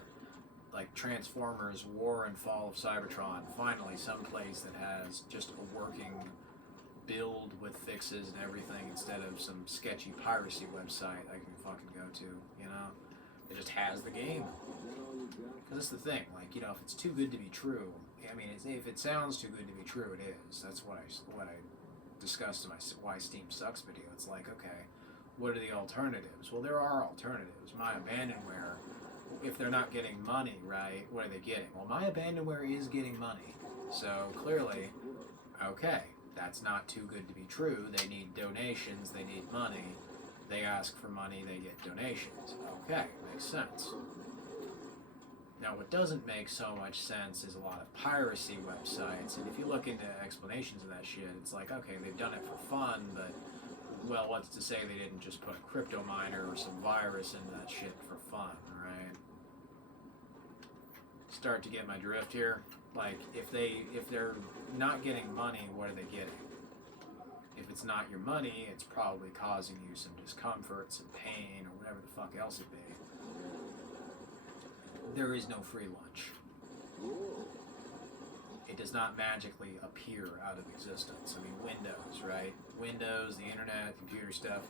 Like Transformers, War and Fall of Cybertron. Finally, someplace that has just a working build with fixes and everything instead of some sketchy piracy website I can fucking go to, you know? It just has the game. Because that's the thing, like, you know, if it's too good to be true, I mean, if it sounds too good to be true, it is. That's what I discussed in my Why Steam Sucks video. It's like, okay, what are the alternatives? Well, there are alternatives. My abandonware, if they're not getting money, right, what are they getting? Well, my abandonware is getting money. So, clearly, okay, that's not too good to be true. They need donations, they need money. They ask for money, they get donations. Okay, makes sense. Now, what doesn't make so much sense is a lot of piracy websites, and if you look into explanations of that shit, it's like, okay, they've done it for fun, but, well, what's to say they didn't just put a crypto miner or some virus into that shit for fun, right? Start to get my drift here. Like, if they're not getting money, what are they getting? If it's not your money, it's probably causing you some discomfort, some pain, or whatever the fuck else it be. There is no free lunch. It does not magically appear out of existence. I mean, Windows, right? Windows, the internet, computer stuff.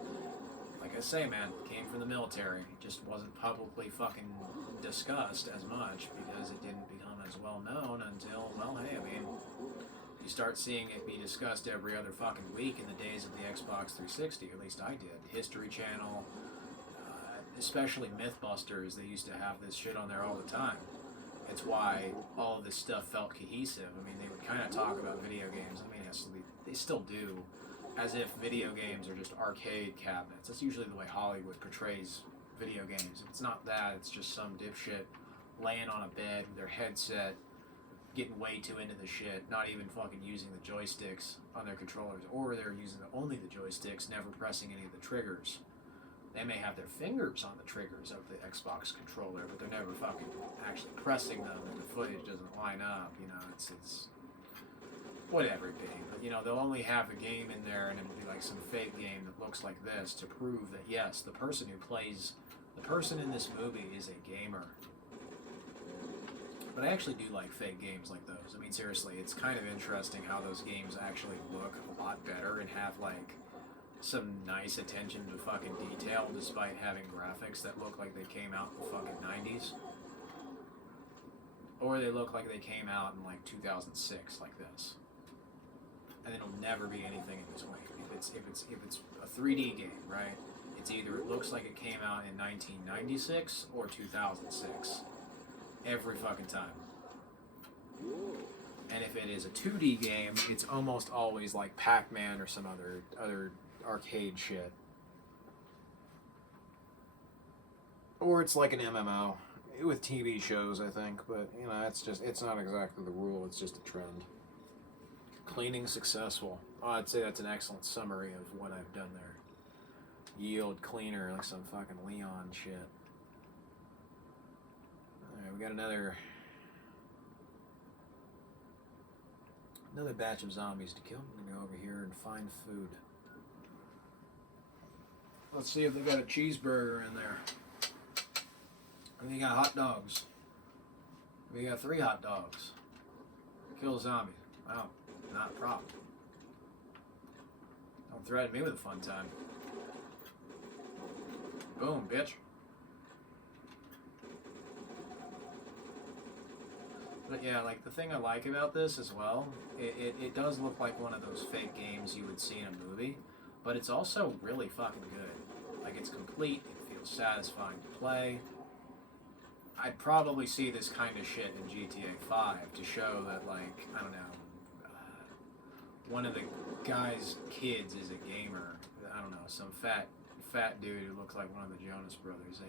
Like I say, man, came from the military. It just wasn't publicly fucking discussed as much because it didn't become as well known until, well, hey, I mean, you start seeing it be discussed every other fucking week in the days of the Xbox 360, at least I did. History Channel, especially Mythbusters, they used to have this shit on there all the time. It's why all of this stuff felt cohesive. I mean, they would kind of talk about video games. I mean, they still do, as if video games are just arcade cabinets. That's usually the way Hollywood portrays video games. If it's not that, it's just some dipshit laying on a bed with their headset, getting way too into the shit, not even fucking using the joysticks on their controllers, or they're using only the joysticks, never pressing any of the triggers. They may have their fingers on the triggers of the Xbox controller, but they're never fucking actually pressing them, and the footage doesn't line up, you know, it's whatever it be. But, you know, they'll only have a game in there, and it'll be like some fake game that looks like this to prove that, yes, the person in this movie is a gamer. But I actually do like fake games like those. I mean, seriously, it's kind of interesting how those games actually look a lot better and have, like, some nice attention to fucking detail despite having graphics that look like they came out in the fucking 90s. Or they look like they came out in, like, 2006, like this. And it'll never be anything in between. If it's a 3D game, right? It's either it looks like it came out in 1996 or 2006. Every fucking time. And if it is a 2D game, it's almost always like Pac-Man or some other arcade shit. Or it's like an MMO. with TV shows, I think, but you know, it's not exactly the rule, it's just a trend. Cleaning successful. Oh, I'd say that's an excellent summary of what I've done there. Yield cleaner, like some fucking Leon shit. Alright, we got another batch of zombies to kill. I'm gonna go over here and find food. Let's see if they got a cheeseburger in there. We got hot dogs. We got 3 hot dogs. Kill a zombie. Wow, not a problem. Don't threaten me with a fun time. Boom, bitch. But yeah, like the thing I like about this as well, it does look like one of those fake games you would see in a movie, but it's also really fucking good. Like it's complete, it feels satisfying to play. I'd probably see this kind of shit in GTA 5 to show that, like, I don't know, one of the guy's kids is a gamer. I don't know, some fat dude who looks like one of the Jonas Brothers.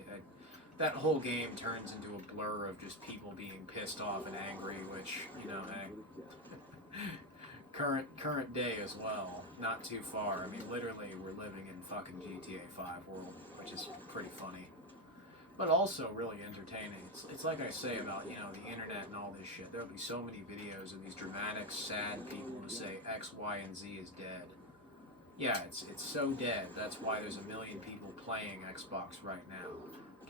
That whole game turns into a blur of just people being pissed off and angry, which, you know, current day as well. Not too far. I mean, literally, we're living in fucking GTA 5 world, which is pretty funny. But also really entertaining. It's like I say about, you know, the internet and all this shit. There'll be so many videos of these dramatic, sad people who say X, Y, and Z is dead. Yeah, it's so dead. That's why there's a million people playing Xbox right now.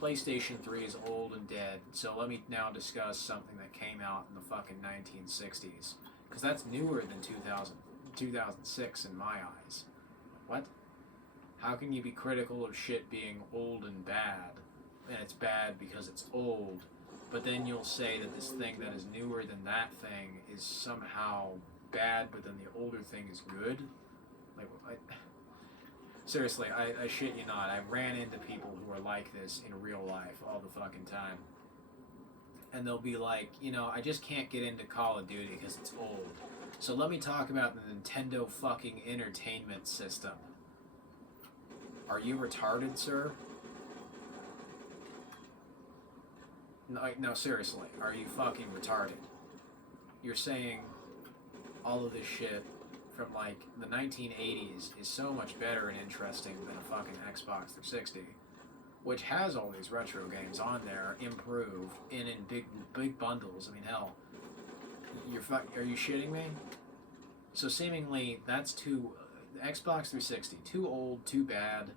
PlayStation 3 is old and dead, so let me now discuss something that came out in the fucking 1960s. Because that's newer than 2006 in my eyes. What? How can you be critical of shit being old and bad? And it's bad because it's old, but then you'll say that this thing that is newer than that thing is somehow bad, but then the older thing is good? Like, seriously, I shit you not, I ran into people who are like this in real life all the fucking time. And they'll be like, you know, I just can't get into Call of Duty because it's old. So let me talk about the Nintendo fucking Entertainment System. Are you retarded, sir? No, seriously, are you fucking retarded? You're saying all of this shit from like the 1980s is so much better and interesting than a fucking Xbox 360, which has all these retro games on there, improved, and in big bundles. I mean, hell, are you shitting me? So seemingly that's Xbox 360, too old, too bad,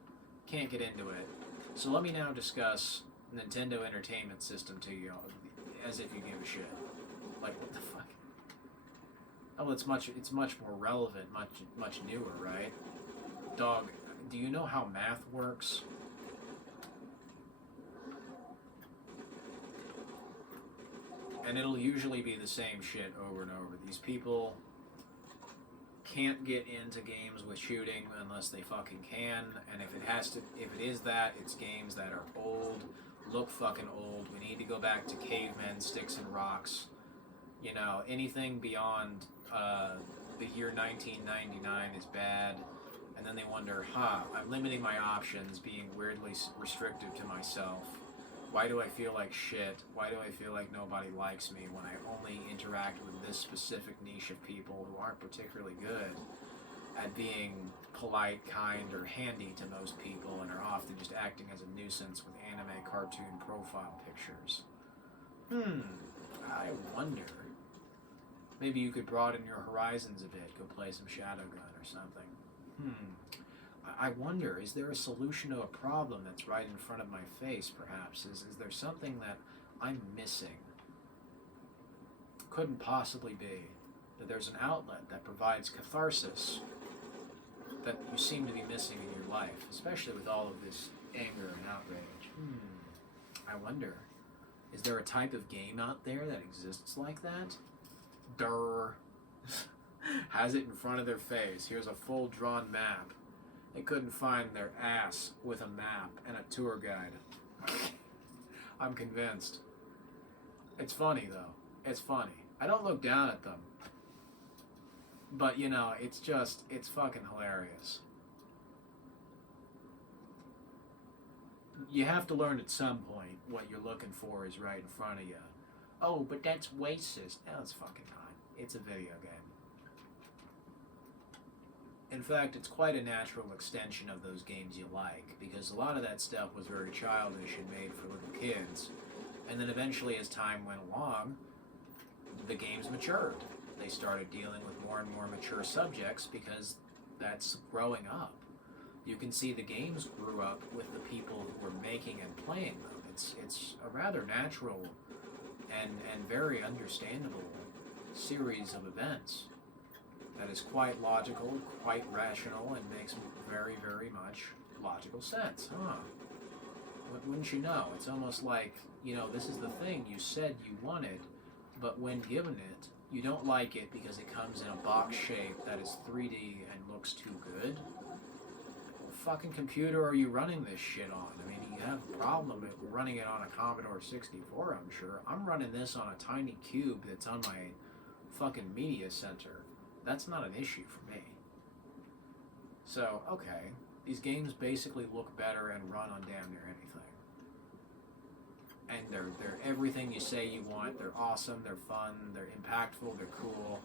can't get into it. So let me now discuss Nintendo Entertainment System to you, as if you give a shit. Like, what the fuck? Oh, well, it's much more relevant, much newer, right? Dog, do you know how math works? And it'll usually be the same shit over and over. These people can't get into games with shooting unless they fucking can, and if it is that, it's games that are old, look fucking old. We need to go back to cavemen, sticks and rocks. You know, anything beyond the year 1999 is bad. And then they wonder, I'm limiting my options, being weirdly restrictive to myself. Why do I feel like shit? Why do I feel like nobody likes me when I only interact with this specific niche of people who aren't particularly good at being polite, kind, or handy to most people, and are often just acting as a nuisance with anime cartoon profile pictures? I wonder. Maybe you could broaden your horizons a bit, go play some Shadowgun or something. I wonder, is there a solution to a problem that's right in front of my face, perhaps? Is there something that I'm missing? Couldn't possibly be that there's an outlet that provides catharsis that you seem to be missing in your life, especially with all of this anger and outrage. I wonder, is there a type of game out there that exists like that? Durr. Has it in front of their face. Here's a full drawn map. They couldn't find their ass with a map and a tour guide. I'm convinced. It's funny, though. It's funny. I don't look down at them. But, you know, it's fucking hilarious. you have to learn at some point what you're looking for is right in front of you. Oh, but that's racist. No, it's fucking not. It's a video game. In fact, it's quite a natural extension of those games you like, because a lot of that stuff was very childish and made for little kids. And then eventually, as time went along, the games matured. They started dealing with more and more mature subjects because that's growing up. You can see the games grew up with the people who were making and playing them. It's a rather natural and very understandable series of events that is quite logical, quite rational, and makes very, very much logical sense. Wouldn't you know? It's almost like, this is the thing you said you wanted, but when given it, you don't like it because it comes in a box shape that is 3D and looks too good. What fucking computer are you running this shit on? I mean, you have a problem with running it on a Commodore 64, I'm sure. I'm running this on a tiny cube that's on my fucking media center. That's not an issue for me. So, okay, these games basically look better and run on damn near anything. And they're everything you say you want. They're awesome, they're fun, they're impactful, they're cool.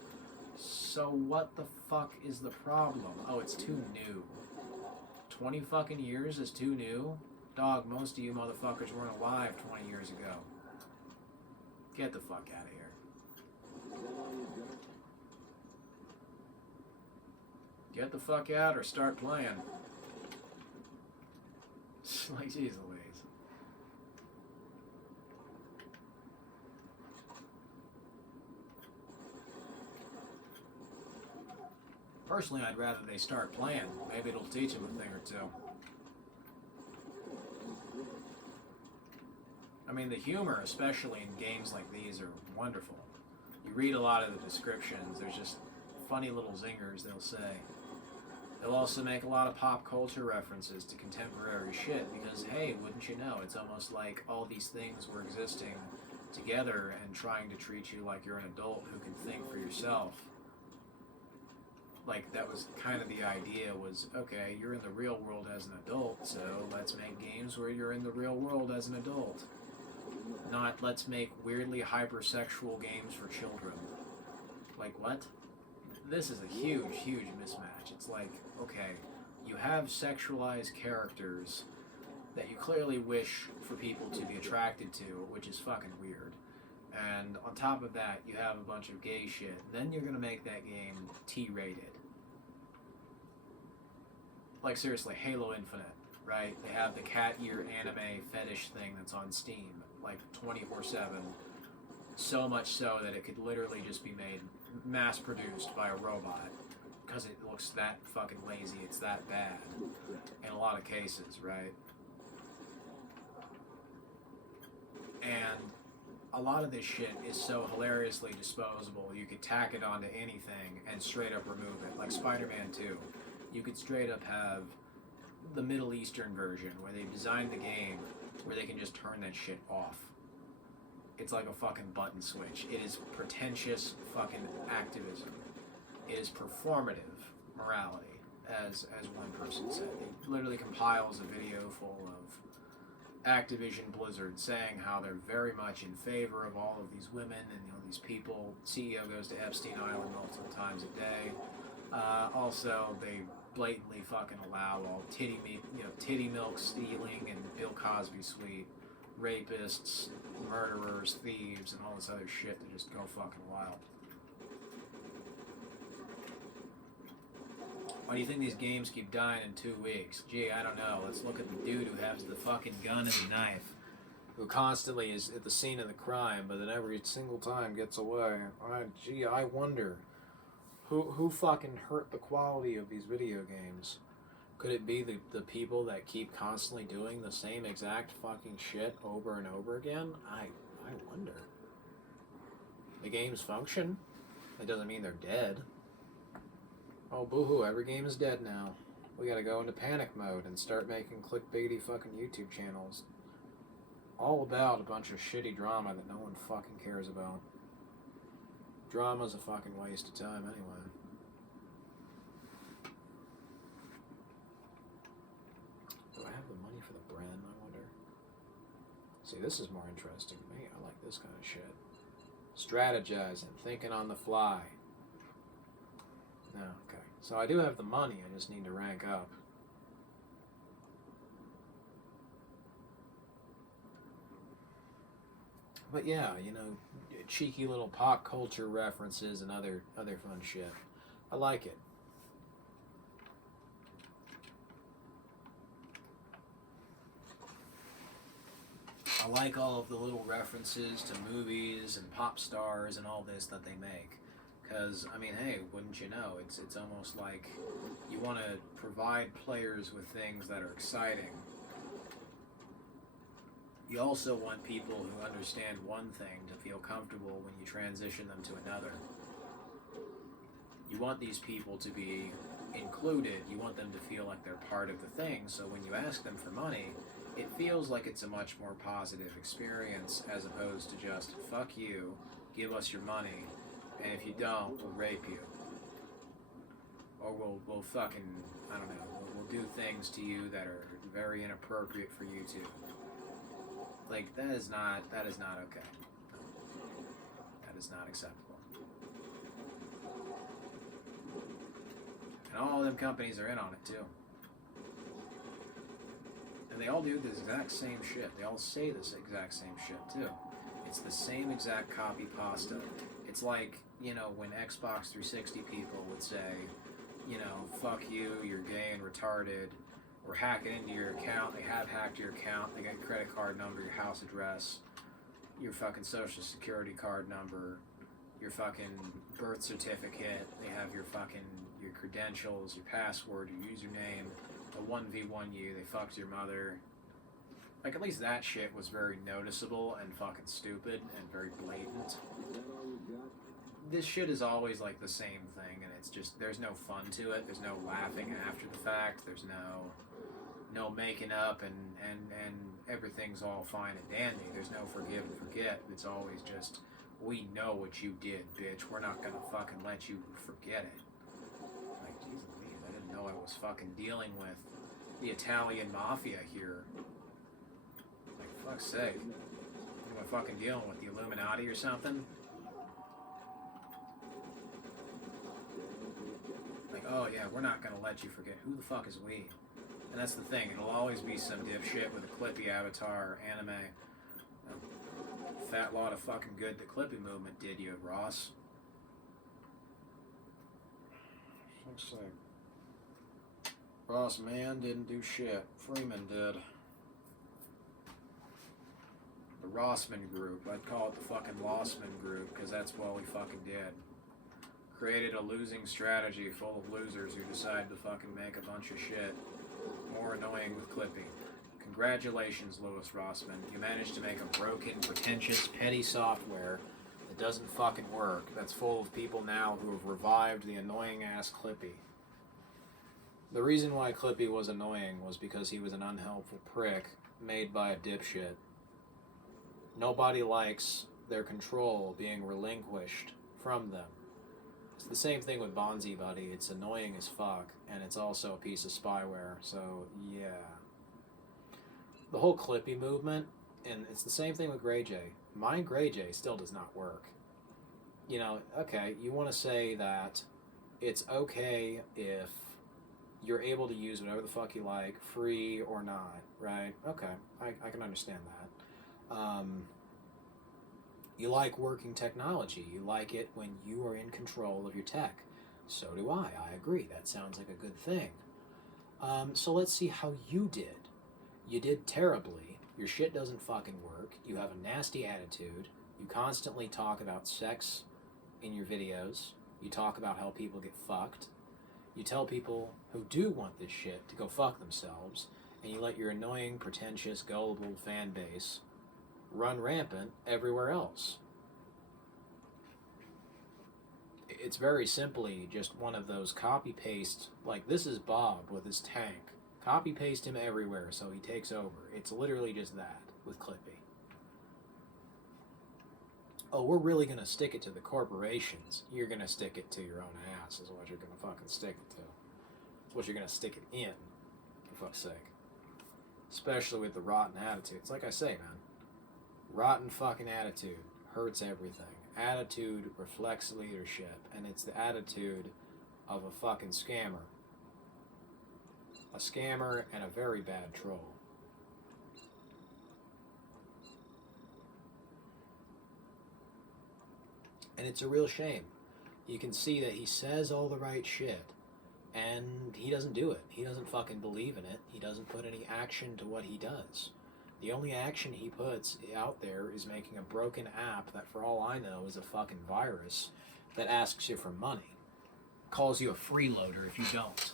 So what the fuck is the problem? Oh, it's too new. 20 fucking years is too new? Dog, most of you motherfuckers weren't alive 20 years ago. Get the fuck out of here. Get the fuck out or start playing. Like, jeez Louise. Personally, I'd rather they start playing. Maybe it'll teach them a thing or two. I mean, the humor, especially in games like these, are wonderful. You read a lot of the descriptions, there's just funny little zingers they'll say. They'll also make a lot of pop culture references to contemporary shit because, hey, wouldn't you know, it's almost like all these things were existing together and trying to treat you like you're an adult who can think for yourself. Like, that was kind of the idea was, okay, you're in the real world as an adult, so let's make games where you're in the real world as an adult. Not, let's make weirdly hypersexual games for children. Like, what? This is a huge, huge mismatch. It's like, okay, you have sexualized characters that you clearly wish for people to be attracted to, which is fucking weird. And on top of that, you have a bunch of gay shit. Then you're gonna make that game T-rated. Like, seriously, Halo Infinite, right? They have the cat ear anime fetish thing that's on Steam, like 24/7. So much so that it could literally just be made mass-produced by a robot. Because it looks that fucking lazy, it's that bad. In a lot of cases, right? And a lot of this shit is so hilariously disposable, you could tack it onto anything and straight up remove it. Like Spider-Man 2. You could straight up have the Middle Eastern version where they've designed the game where they can just turn that shit off. It's like a fucking button switch. It is pretentious fucking activism. It is performative morality, as one person said. It literally compiles a video full of Activision Blizzard saying how they're very much in favor of all of these women and these people. CEO goes to Epstein Island multiple times a day. Also, they blatantly fucking allow all titty milk stealing and Bill Cosby suite, rapists, murderers, thieves, and all this other shit to just go fucking wild. Why do you think these games keep dying in 2 weeks? Gee, I don't know. Let's look at the dude who has the fucking gun and the knife, who constantly is at the scene of the crime, but then every single time gets away. Gee, I wonder. Who fucking hurt the quality of these video games? Could it be the people that keep constantly doing the same exact fucking shit over and over again? I wonder. The games function. It doesn't mean they're dead. Oh, boo-hoo, every game is dead now. We gotta go into panic mode and start making clickbaity fucking YouTube channels. All about a bunch of shitty drama that no one fucking cares about. Drama's a fucking waste of time anyway. Do I have the money for the Bren, I wonder? See, this is more interesting to me. I like this kind of shit. Strategizing, thinking on the fly. No, okay. So I do have the money, I just need to rank up. But yeah, you know, cheeky little pop culture references and other fun shit. I like it. I like all of the little references to movies and pop stars and all this that they make. Because, I mean, hey, wouldn't you know, it's almost like you want to provide players with things that are exciting. You also want people who understand one thing to feel comfortable when you transition them to another. You want these people to be included. You want them to feel like they're part of the thing. So when you ask them for money, it feels like it's a much more positive experience as opposed to just, fuck you, give us your money, and if you don't, we'll rape you. Or we'll fucking, I don't know, we'll do things to you that are very inappropriate for you to. Like, that is not okay. That is not acceptable. And all of them companies are in on it, too. And they all do the exact same shit. They all say this exact same shit, too. It's the same exact copy pasta. It's like, you know, when Xbox 360 people would say, you know, fuck you, you're gay and retarded, or hack it into your account. They have hacked your account. They got your credit card number, your house address, your fucking social security card number, your fucking birth certificate. They have your credentials, your password, your username, the 1v1 you. They fucked your mother. Like, at least that shit was very noticeable and fucking stupid and very blatant. This shit is always like the same thing, and it's just, there's no fun to it. There's no laughing after the fact. There's no making up and everything's all fine and dandy. There's no forgive and forget. It's always just, we know what you did, bitch. We're not gonna fucking let you forget it. Like, Jesus, I didn't know I was fucking dealing with the Italian mafia here. Like, fuck's sake. Am I fucking dealing with the Illuminati or something? Like, oh yeah, we're not gonna let you forget. Who the fuck is we? And that's the thing, it'll always be some dipshit with a Clippy avatar or anime. Fat lot of fucking good the Clippy movement did you, Ross. Fuck's sake. Ross man didn't do shit. Freeman did. The Rossman group. I'd call it the fucking Lossman group, because that's what we fucking did. Created a losing strategy full of losers who decide to fucking make a bunch of shit more annoying with Clippy. Congratulations, Louis Rossman. You managed to make a broken, pretentious, petty software that doesn't fucking work, that's full of people now who have revived the annoying-ass Clippy. The reason why Clippy was annoying was because he was an unhelpful prick made by a dipshit. Nobody likes their control being relinquished from them. It's the same thing with Bonzi Buddy. It's annoying as fuck, and it's also a piece of spyware, so yeah. The whole Clippy movement, and it's the same thing with GrayJ. Mine GrayJ still does not work. You know, okay, you want to say that it's okay if you're able to use whatever the fuck you like, free or not, right? Okay, I can understand that. You like working technology. You like it when you are in control of your tech. So do I. I agree. That sounds like a good thing. So let's see how you did. You did terribly. Your shit doesn't fucking work. You have a nasty attitude. You constantly talk about sex in your videos. You talk about how people get fucked. You tell people who do want this shit to go fuck themselves, and you let your annoying, pretentious, gullible fan base run rampant everywhere else. It's very simply just one of those copy-paste, like this is Bob with his tank. Copy-paste him everywhere so he takes over. It's literally just that with Clippy. Oh, we're really going to stick it to the corporations. You're going to stick it to your own ass is what you're going to fucking stick it to. It's what you're going to stick it in, for fuck's sake. Especially with the rotten attitudes. Like I say, man, Rotten fucking attitude hurts everything. Attitude reflects leadership, and it's the attitude of a fucking scammer. A scammer and a very bad troll. And it's a real shame. You can see that he says all the right shit, and he doesn't do it. He doesn't fucking believe in it. He doesn't put any action to what he does. The only action he puts out there is making a broken app that, for all I know, is a fucking virus that asks you for money. Calls you a freeloader if you don't.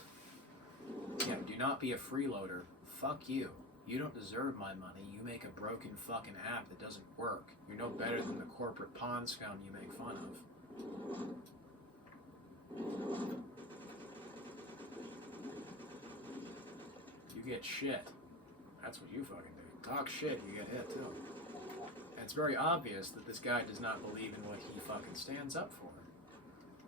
Yeah, do not be a freeloader. Fuck you. You don't deserve my money. You make a broken fucking app that doesn't work. You're no better than the corporate pawn scum you make fun of. You get shit. That's what you fucking do. Talk shit, you get hit too. And it's very obvious that this guy does not believe in what he fucking stands up for.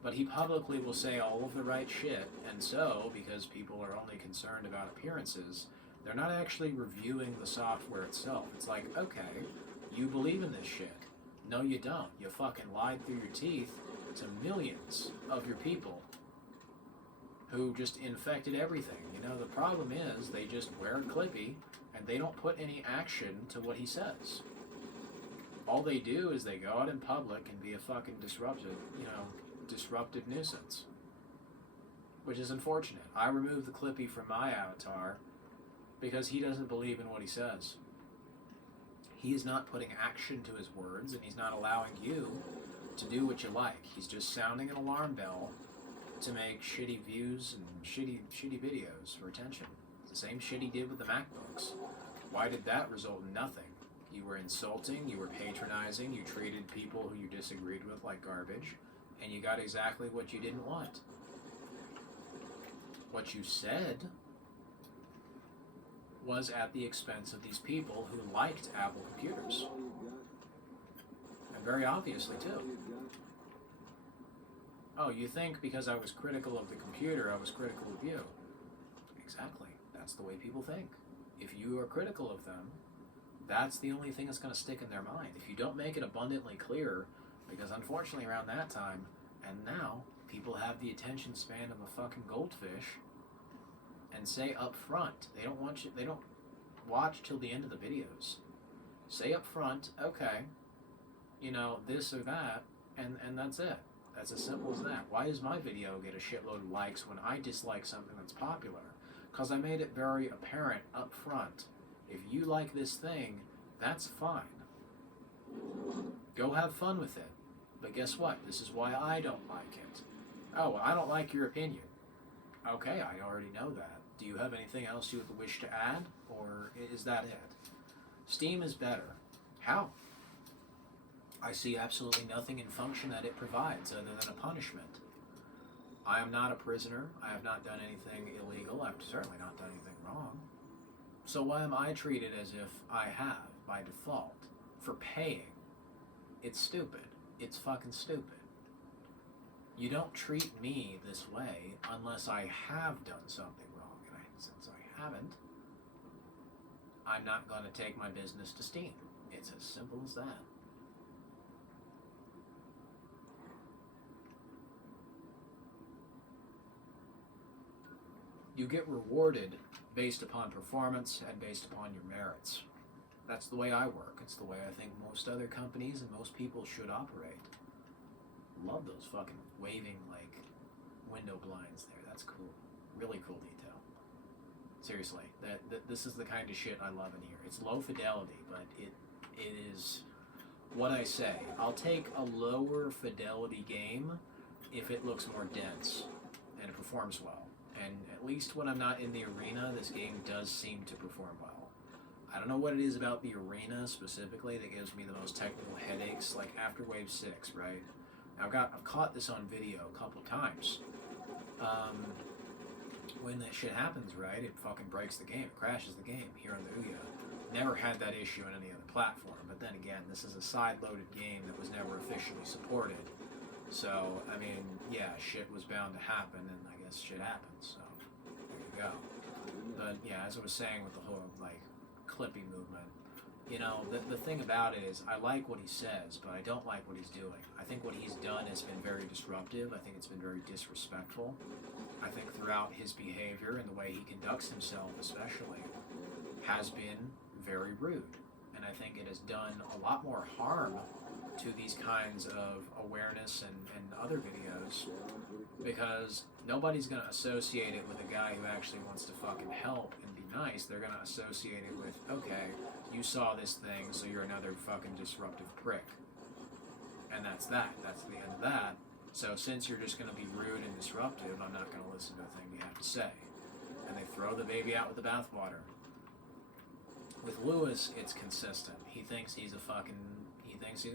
But he publicly will say all of the right shit, and so, because people are only concerned about appearances, they're not actually reviewing the software itself. It's like, okay, you believe in this shit. No, you don't. You fucking lied through your teeth to millions of your people who just infected everything. You know, the problem is they just wear Clippy and they don't put any action to what he says. All they do is they go out in public and be a fucking disruptive nuisance. Which is unfortunate. I removed the Clippy from my avatar because he doesn't believe in what he says. He is not putting action to his words, and he's not allowing you to do what you like. He's just sounding an alarm bell to make shitty views and shitty videos for attention. It's the same shit he did with the MacBooks. Why did that result in nothing? You were insulting, you were patronizing, you treated people who you disagreed with like garbage, and you got exactly what you didn't want. What you said was at the expense of these people who liked Apple computers. And very obviously, too. Oh, you think because I was critical of the computer, I was critical of you. Exactly. That's the way people think. If you are critical of them, that's the only thing that's going to stick in their mind. If you don't make it abundantly clear, because unfortunately around that time, and now, people have the attention span of a fucking goldfish, and say up front, they don't watch till the end of the videos. Say up front, okay, you know, this or that, and that's it. That's as simple as that. Why does my video get a shitload of likes when I dislike something that's popular? Because I made it very apparent up front. If you like this thing, that's fine. Go have fun with it. But guess what? This is why I don't like it. Oh, well, I don't like your opinion. Okay, I already know that. Do you have anything else you would wish to add? Or is that it? Steam is better. How? I see absolutely nothing in function that it provides other than a punishment. I am not a prisoner. I have not done anything illegal. I've certainly not done anything wrong. So why am I treated as if I have, by default, for paying? It's stupid. It's fucking stupid. You don't treat me this way unless I have done something wrong. And since I haven't, I'm not going to take my business to Steam. It's as simple as that. You get rewarded based upon performance and based upon your merits. That's the way I work. It's the way I think most other companies and most people should operate. Love those fucking waving, like, window blinds there. That's cool. Really cool detail. Seriously, this is the kind of shit I love in here. It's low fidelity, but it is what I say. I'll take a lower fidelity game if it looks more dense and it performs well. And at least when I'm not in the arena, this game does seem to perform well. I don't know what it is about the arena specifically that gives me the most technical headaches, like after Wave 6, right? I've caught this on video a couple times. When that shit happens, right, it fucking breaks the game. It crashes the game here on the Ouya. Never had that issue on any other platform. But then again, this is a side-loaded game that was never officially supported. So, I mean, yeah, shit was bound to happen, and I guess shit happens. So, there you go. But, yeah, as I was saying with the whole, like, Clippy movement, You know, the thing about it is, I like what he says, but I don't like what he's doing. I think what he's done has been very disruptive. I think it's been very disrespectful. I think throughout his behavior and the way he conducts himself, especially, has been very rude. And I think it has done a lot more harm to these kinds of awareness and other videos because nobody's going to associate it with a guy who actually wants to fucking help and be nice. They're going to associate it with, okay, you saw this thing, so you're another fucking disruptive prick. And that's that. That's the end of that. So since you're just going to be rude and disruptive, I'm not going to listen to a thing you have to say. And they throw the baby out with the bathwater. With Lewis, it's consistent. He thinks he's going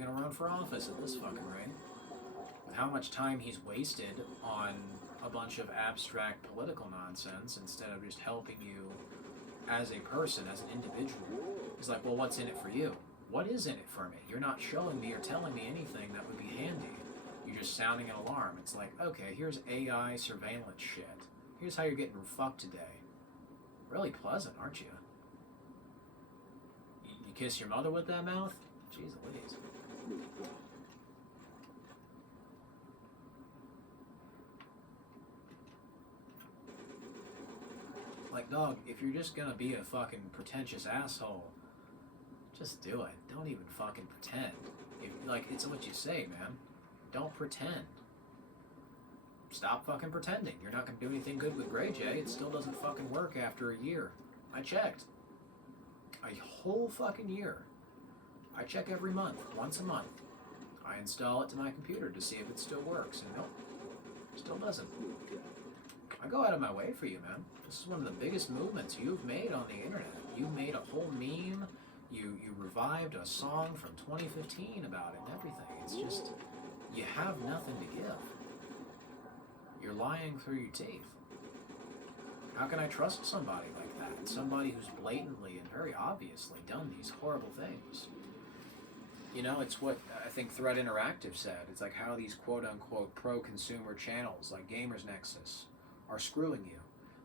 to run for office at this fucking rate. With how much time he's wasted on a bunch of abstract political nonsense instead of just helping you as a person, as an individual. He's like, well, what's in it for you? What is in it for me? You're not showing me or telling me anything that would be handy. You're just sounding an alarm. It's like, okay, here's AI surveillance shit. Here's how you're getting fucked today. Really pleasant, aren't you? You kiss your mother with that mouth? Jeez Louise. Like, dog, if you're just gonna be a fucking pretentious asshole, just do it. Don't even fucking pretend. It's what you say, man. Don't pretend. Stop fucking pretending. You're not gonna do anything good with Grey Jay. It still doesn't fucking work after a year. I checked. A whole fucking year. I check every month, once a month. I install it to my computer to see if it still works, and nope, still doesn't. I go out of my way for you, man. This is one of the biggest movements you've made on the internet. You made a whole meme. You revived a song from 2015 about it and everything. It's just, you have nothing to give. You're lying through your teeth. How can I trust somebody like that? Somebody who's blatantly and very obviously done these horrible things. You know, it's what I think Thread Interactive said. It's like how these quote-unquote pro-consumer channels like Gamers Nexus are screwing you.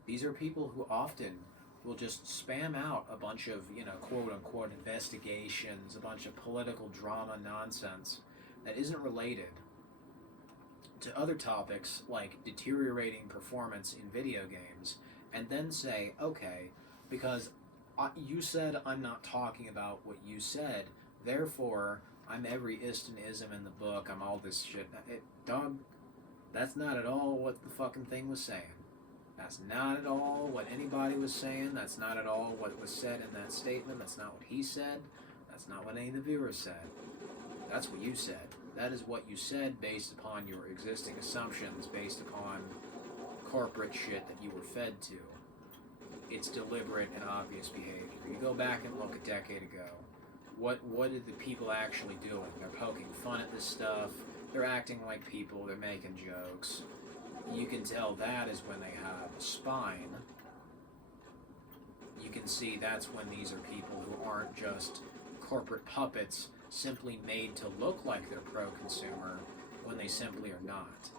These are people who often will just spam out a bunch of, quote-unquote investigations, a bunch of political drama nonsense that isn't related to other topics like deteriorating performance in video games, and then say, okay, because you said I'm not talking about what you said, therefore I'm every ist and ism in the book, I'm all this shit. Dog, that's not at all what the fucking thing was saying. That's not at all what anybody was saying. That's not at all what was said in that statement. That's not what he said. That's not what any of the viewers said. That's what you said. That is what you said based upon your existing assumptions, based upon corporate shit that you were fed to. It's deliberate and obvious behavior. You go back and look a decade ago. What are the people actually doing? They're poking fun at this stuff. They're acting like people. They're making jokes. You can tell that is when they have a spine. You can see that's when these are people who aren't just corporate puppets simply made to look like they're pro-consumer when they simply are not.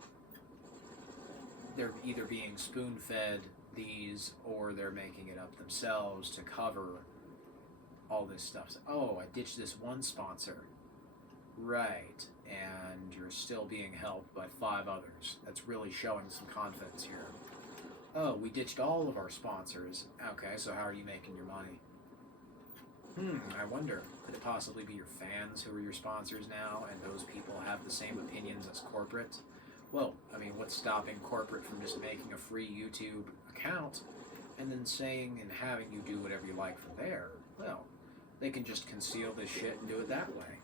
They're either being spoon-fed these or they're making it up themselves to cover all this stuff. So, oh, I ditched this one sponsor. Right, and you're still being helped by 5 others. That's really showing some confidence here. Oh, we ditched all of our sponsors. Okay, so how are you making your money? I wonder, could it possibly be your fans who are your sponsors now, and those people have the same opinions as corporate? Well, I mean, what's stopping corporate from just making a free YouTube account and then saying and having you do whatever you like from there? Well, they can just conceal this shit and do it that way.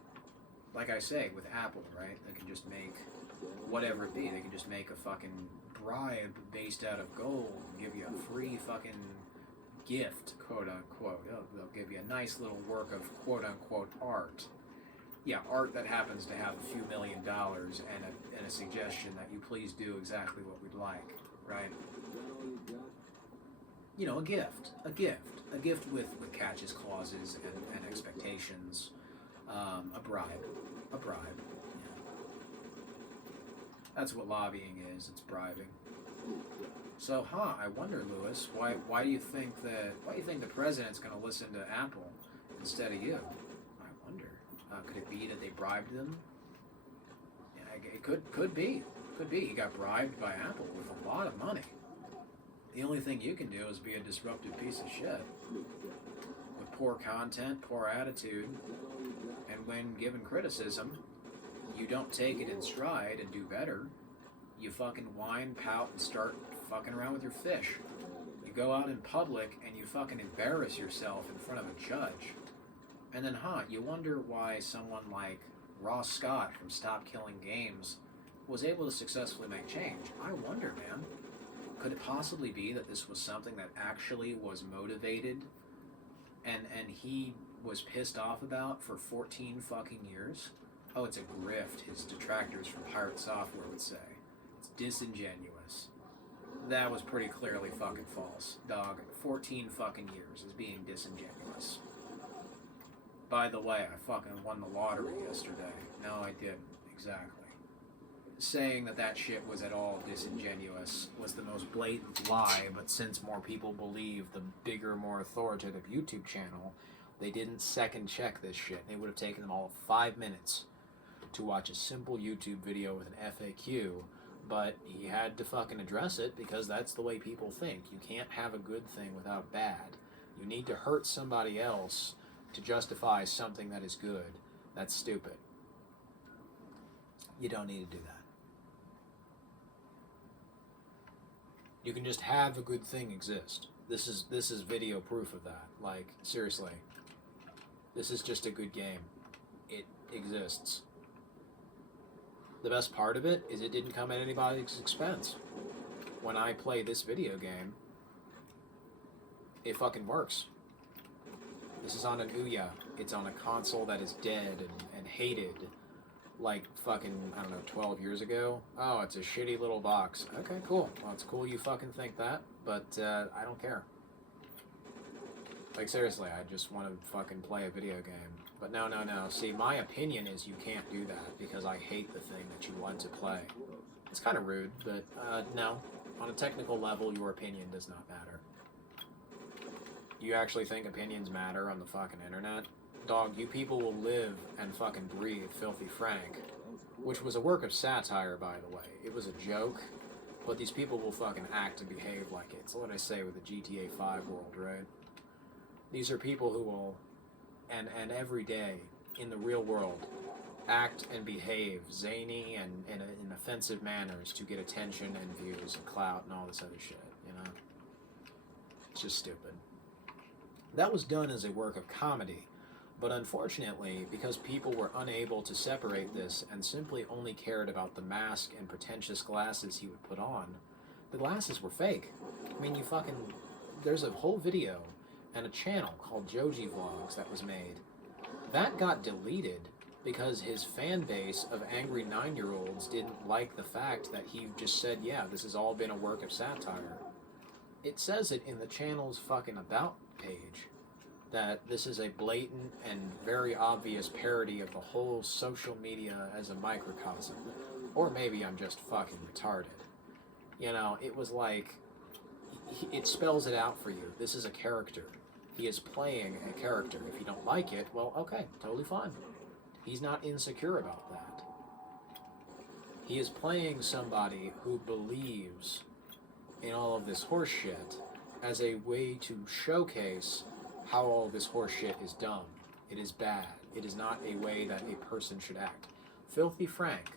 Like I say, with Apple, right? They can just make whatever it be. They can just make a fucking bribe based out of gold and give you a free fucking gift, quote unquote. They'll give you a nice little work of quote unquote art. Yeah, art that happens to have a few $1 million and a suggestion that you please do exactly what we'd like, right? You know, a gift with catches, clauses, and expectations. A bribe. Yeah. That's what lobbying is. It's bribing. So, I wonder, Lewis, why do you think the president's going to listen to Apple instead of you. I wonder. Could it be that they bribed them? Yeah, it could be. Could be. He got bribed by Apple with a lot of money. The only thing you can do is be a disruptive piece of shit. With poor content, poor attitude, and when given criticism, you don't take it in stride and do better. You fucking whine, pout, and start fucking around with your fish. You go out in public and you fucking embarrass yourself in front of a judge. And then, you wonder why someone like Ross Scott from Stop Killing Games was able to successfully make change. I wonder, man. Could it possibly be that this was something that actually was motivated and he was pissed off about for 14 fucking years? Oh, it's a grift, his detractors from Pirate Software would say. It's disingenuous. That was pretty clearly fucking false. Dog, 14 fucking years is being disingenuous. By the way, I fucking won the lottery yesterday. No, I didn't. Exactly. Saying that shit was at all disingenuous was the most blatant lie, but since more people believe the bigger, more authoritative YouTube channel, they didn't second check this shit. It would have taken them all 5 minutes to watch a simple YouTube video with an FAQ, but he had to fucking address it because that's the way people think. You can't have a good thing without bad. You need to hurt somebody else to justify something that is good. That's stupid. You don't need to do that. You can just have a good thing exist. This is video proof of that. Like, seriously. This is just a good game. It exists. The best part of it is it didn't come at anybody's expense. When I play this video game, it fucking works. This is on an Ouya. It's on a console that is dead and hated like fucking, I don't know, 12 years ago. Oh, it's a shitty little box. Okay, cool. Well, it's cool you fucking think that, but I don't care. Like, seriously, I just want to fucking play a video game. But no. See, my opinion is you can't do that because I hate the thing that you want to play. It's kind of rude, but no. On a technical level, your opinion does not matter. You actually think opinions matter on the fucking internet? Dog, you people will live and fucking breathe Filthy Frank, which was a work of satire, by the way. It was a joke, but these people will fucking act and behave like it. It's what I say with the GTA 5 world, right? These are people who will, and every day in the real world, act and behave zany and in offensive manners to get attention and views and clout and all this other shit, you know? It's just stupid. That was done as a work of comedy, but unfortunately, because people were unable to separate this and simply only cared about the mask and pretentious glasses he would put on, the glasses were fake. I mean, there's a whole video and a channel called Joji Vlogs that was made. That got deleted because his fan base of angry 9-year-olds didn't like the fact that he just said, yeah, this has all been a work of satire. It says it in the channel's fucking about page that this is a blatant and very obvious parody of the whole social media as a microcosm. Or maybe I'm just fucking retarded. You know, it was like, it spells it out for you. This is a character. He is playing a character. If you don't like it, well, okay, totally fine. He's not insecure about that. He is playing somebody who believes in all of this horse shit as a way to showcase how all this horse shit is dumb. It is bad. It is not a way that a person should act. Filthy Frank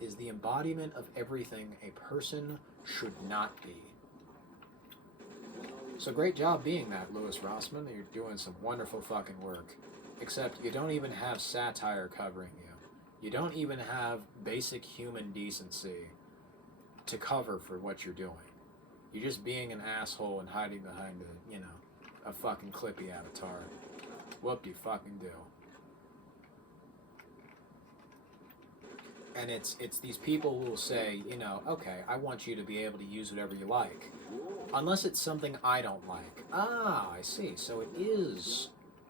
is the embodiment of everything a person should not be. So great job being that, Louis Rossman. You're doing some wonderful fucking work. Except you don't even have satire covering you. You don't even have basic human decency to cover for what you're doing. You're just being an asshole and hiding behind a fucking Clippy avatar. Whoop-de-fucking-do. And it's these people who will say, okay, I want you to be able to use whatever you like. Unless it's something I don't like. Ah, I see. So it is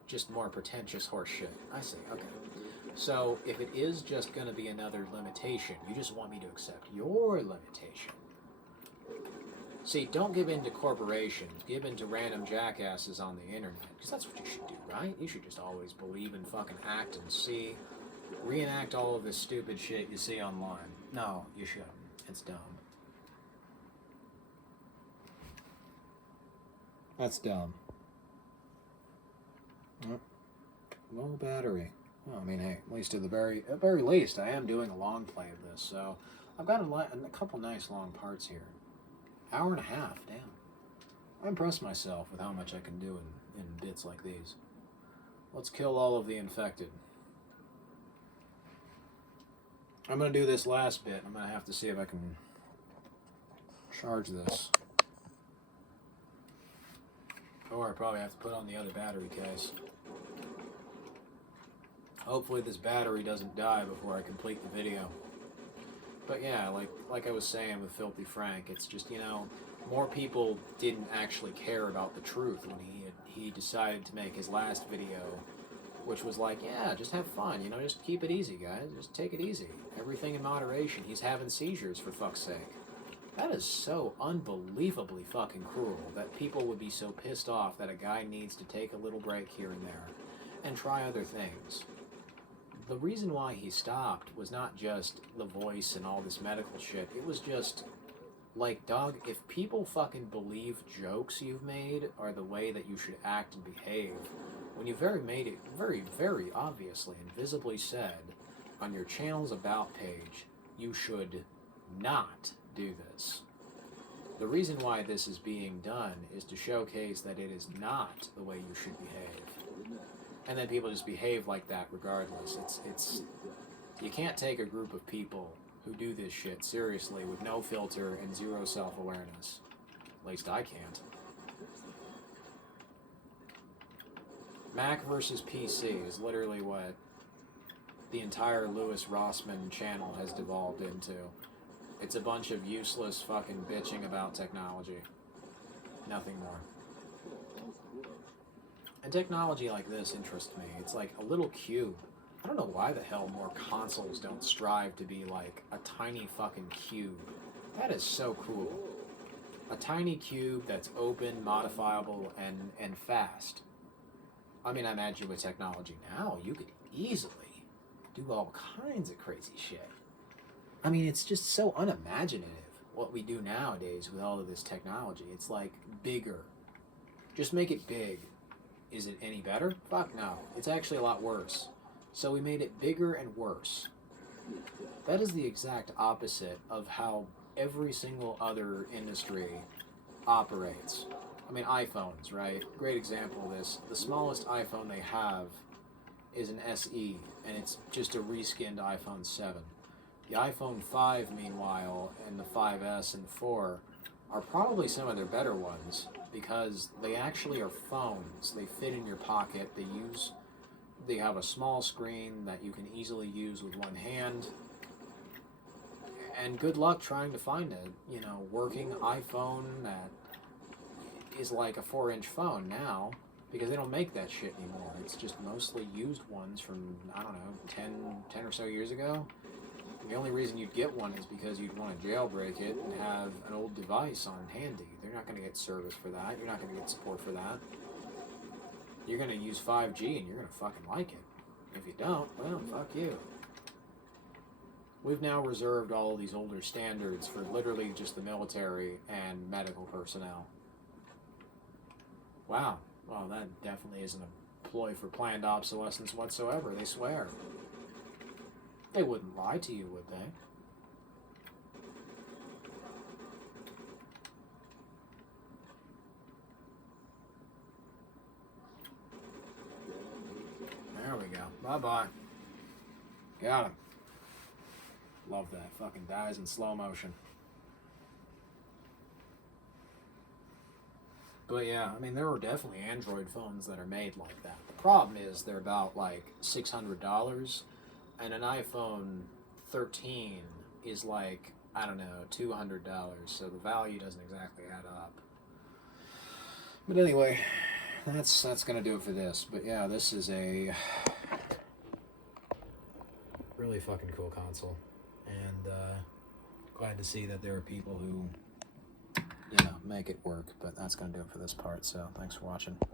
just more pretentious horse shit. I see, okay. So if it is just going to be another limitation, you just want me to accept your limitation. See, don't give in to corporations. Give in to random jackasses on the internet. Because that's what you should do, right? You should just always believe and fucking act and see. Reenact all of this stupid shit you see online. No, you shouldn't. It's dumb. That's dumb. Low battery. Well, I mean, hey, at least at the very least, I am doing a long play of this, so I've got a couple nice long parts here. Hour and a half, damn. I impress myself with how much I can do in bits like these. Let's kill all of the infected. I'm going to do this last bit. I'm going to have to see if I can charge this. Or I probably have to put on the other battery case. Hopefully this battery doesn't die before I complete the video. But yeah, like I was saying with Filthy Frank, it's just, you know, more people didn't actually care about the truth when he decided to make his last video, which was like, yeah, just have fun, you know, just keep it easy, guys, just take it easy. Everything in moderation. He's having seizures, for fuck's sake. That is so unbelievably fucking cruel that people would be so pissed off that a guy needs to take a little break here and there and try other things. The reason why he stopped was not just the voice and all this medical shit. It was just, like, dog, if people fucking believe jokes you've made are the way that you should act and behave, when you made it very, very obviously and visibly said on your channel's About page, you should not do this. The reason why this is being done is to showcase that it is not the way you should behave. And then people just behave like that regardless. It's you can't take a group of people who do this shit seriously with no filter and zero self-awareness. At least I can't. Mac versus PC is literally what the entire Louis Rossmann channel has devolved into. It's a bunch of useless fucking bitching about technology. Nothing more. And technology like this interests me. It's like a little cube. I don't know why the hell more consoles don't strive to be like a tiny fucking cube. That is so cool. A tiny cube that's open, modifiable, and fast. I mean, I imagine with technology now, you could easily do all kinds of crazy shit. I mean, it's just so unimaginative what we do nowadays with all of this technology. It's like bigger. Just make it big. Is it any better? Fuck no. It's actually a lot worse. So we made it bigger and worse. That is the exact opposite of how every single other industry operates. I mean, iPhones, right? Great example of this. The smallest iPhone they have is an SE, and it's just a reskinned iPhone 7. The iPhone 5, meanwhile, and the 5S and 4 are probably some of their better ones because they actually are phones. They fit in your pocket. They have a small screen that you can easily use with one hand. And good luck trying to find a, working iPhone that is like a 4-inch phone now, because they don't make that shit anymore. It's just mostly used ones from, I don't know, 10 or so years ago. And the only reason you'd get one is because you'd want to jailbreak it and have an old device on handy. They're not going to get service for that. You're not going to get support for that. You're going to use 5G and you're going to fucking like it. If you don't, well, fuck you. We've now reserved all of these older standards for literally just the military and medical personnel. Wow. Well, that definitely isn't a ploy for planned obsolescence whatsoever, they swear. They wouldn't lie to you, would they? There we go. Bye-bye. Got him. Love that. Fucking dies in slow motion. But yeah, I mean, there are definitely Android phones that are made like that. The problem is they're about like $600, and an iPhone 13 is like, I don't know, $200, so the value doesn't exactly add up. But anyway, that's gonna do it for this. But yeah, this is a really fucking cool console, and glad to see that there are people who you know, make it work. But that's going to do it for this part, so thanks for watching.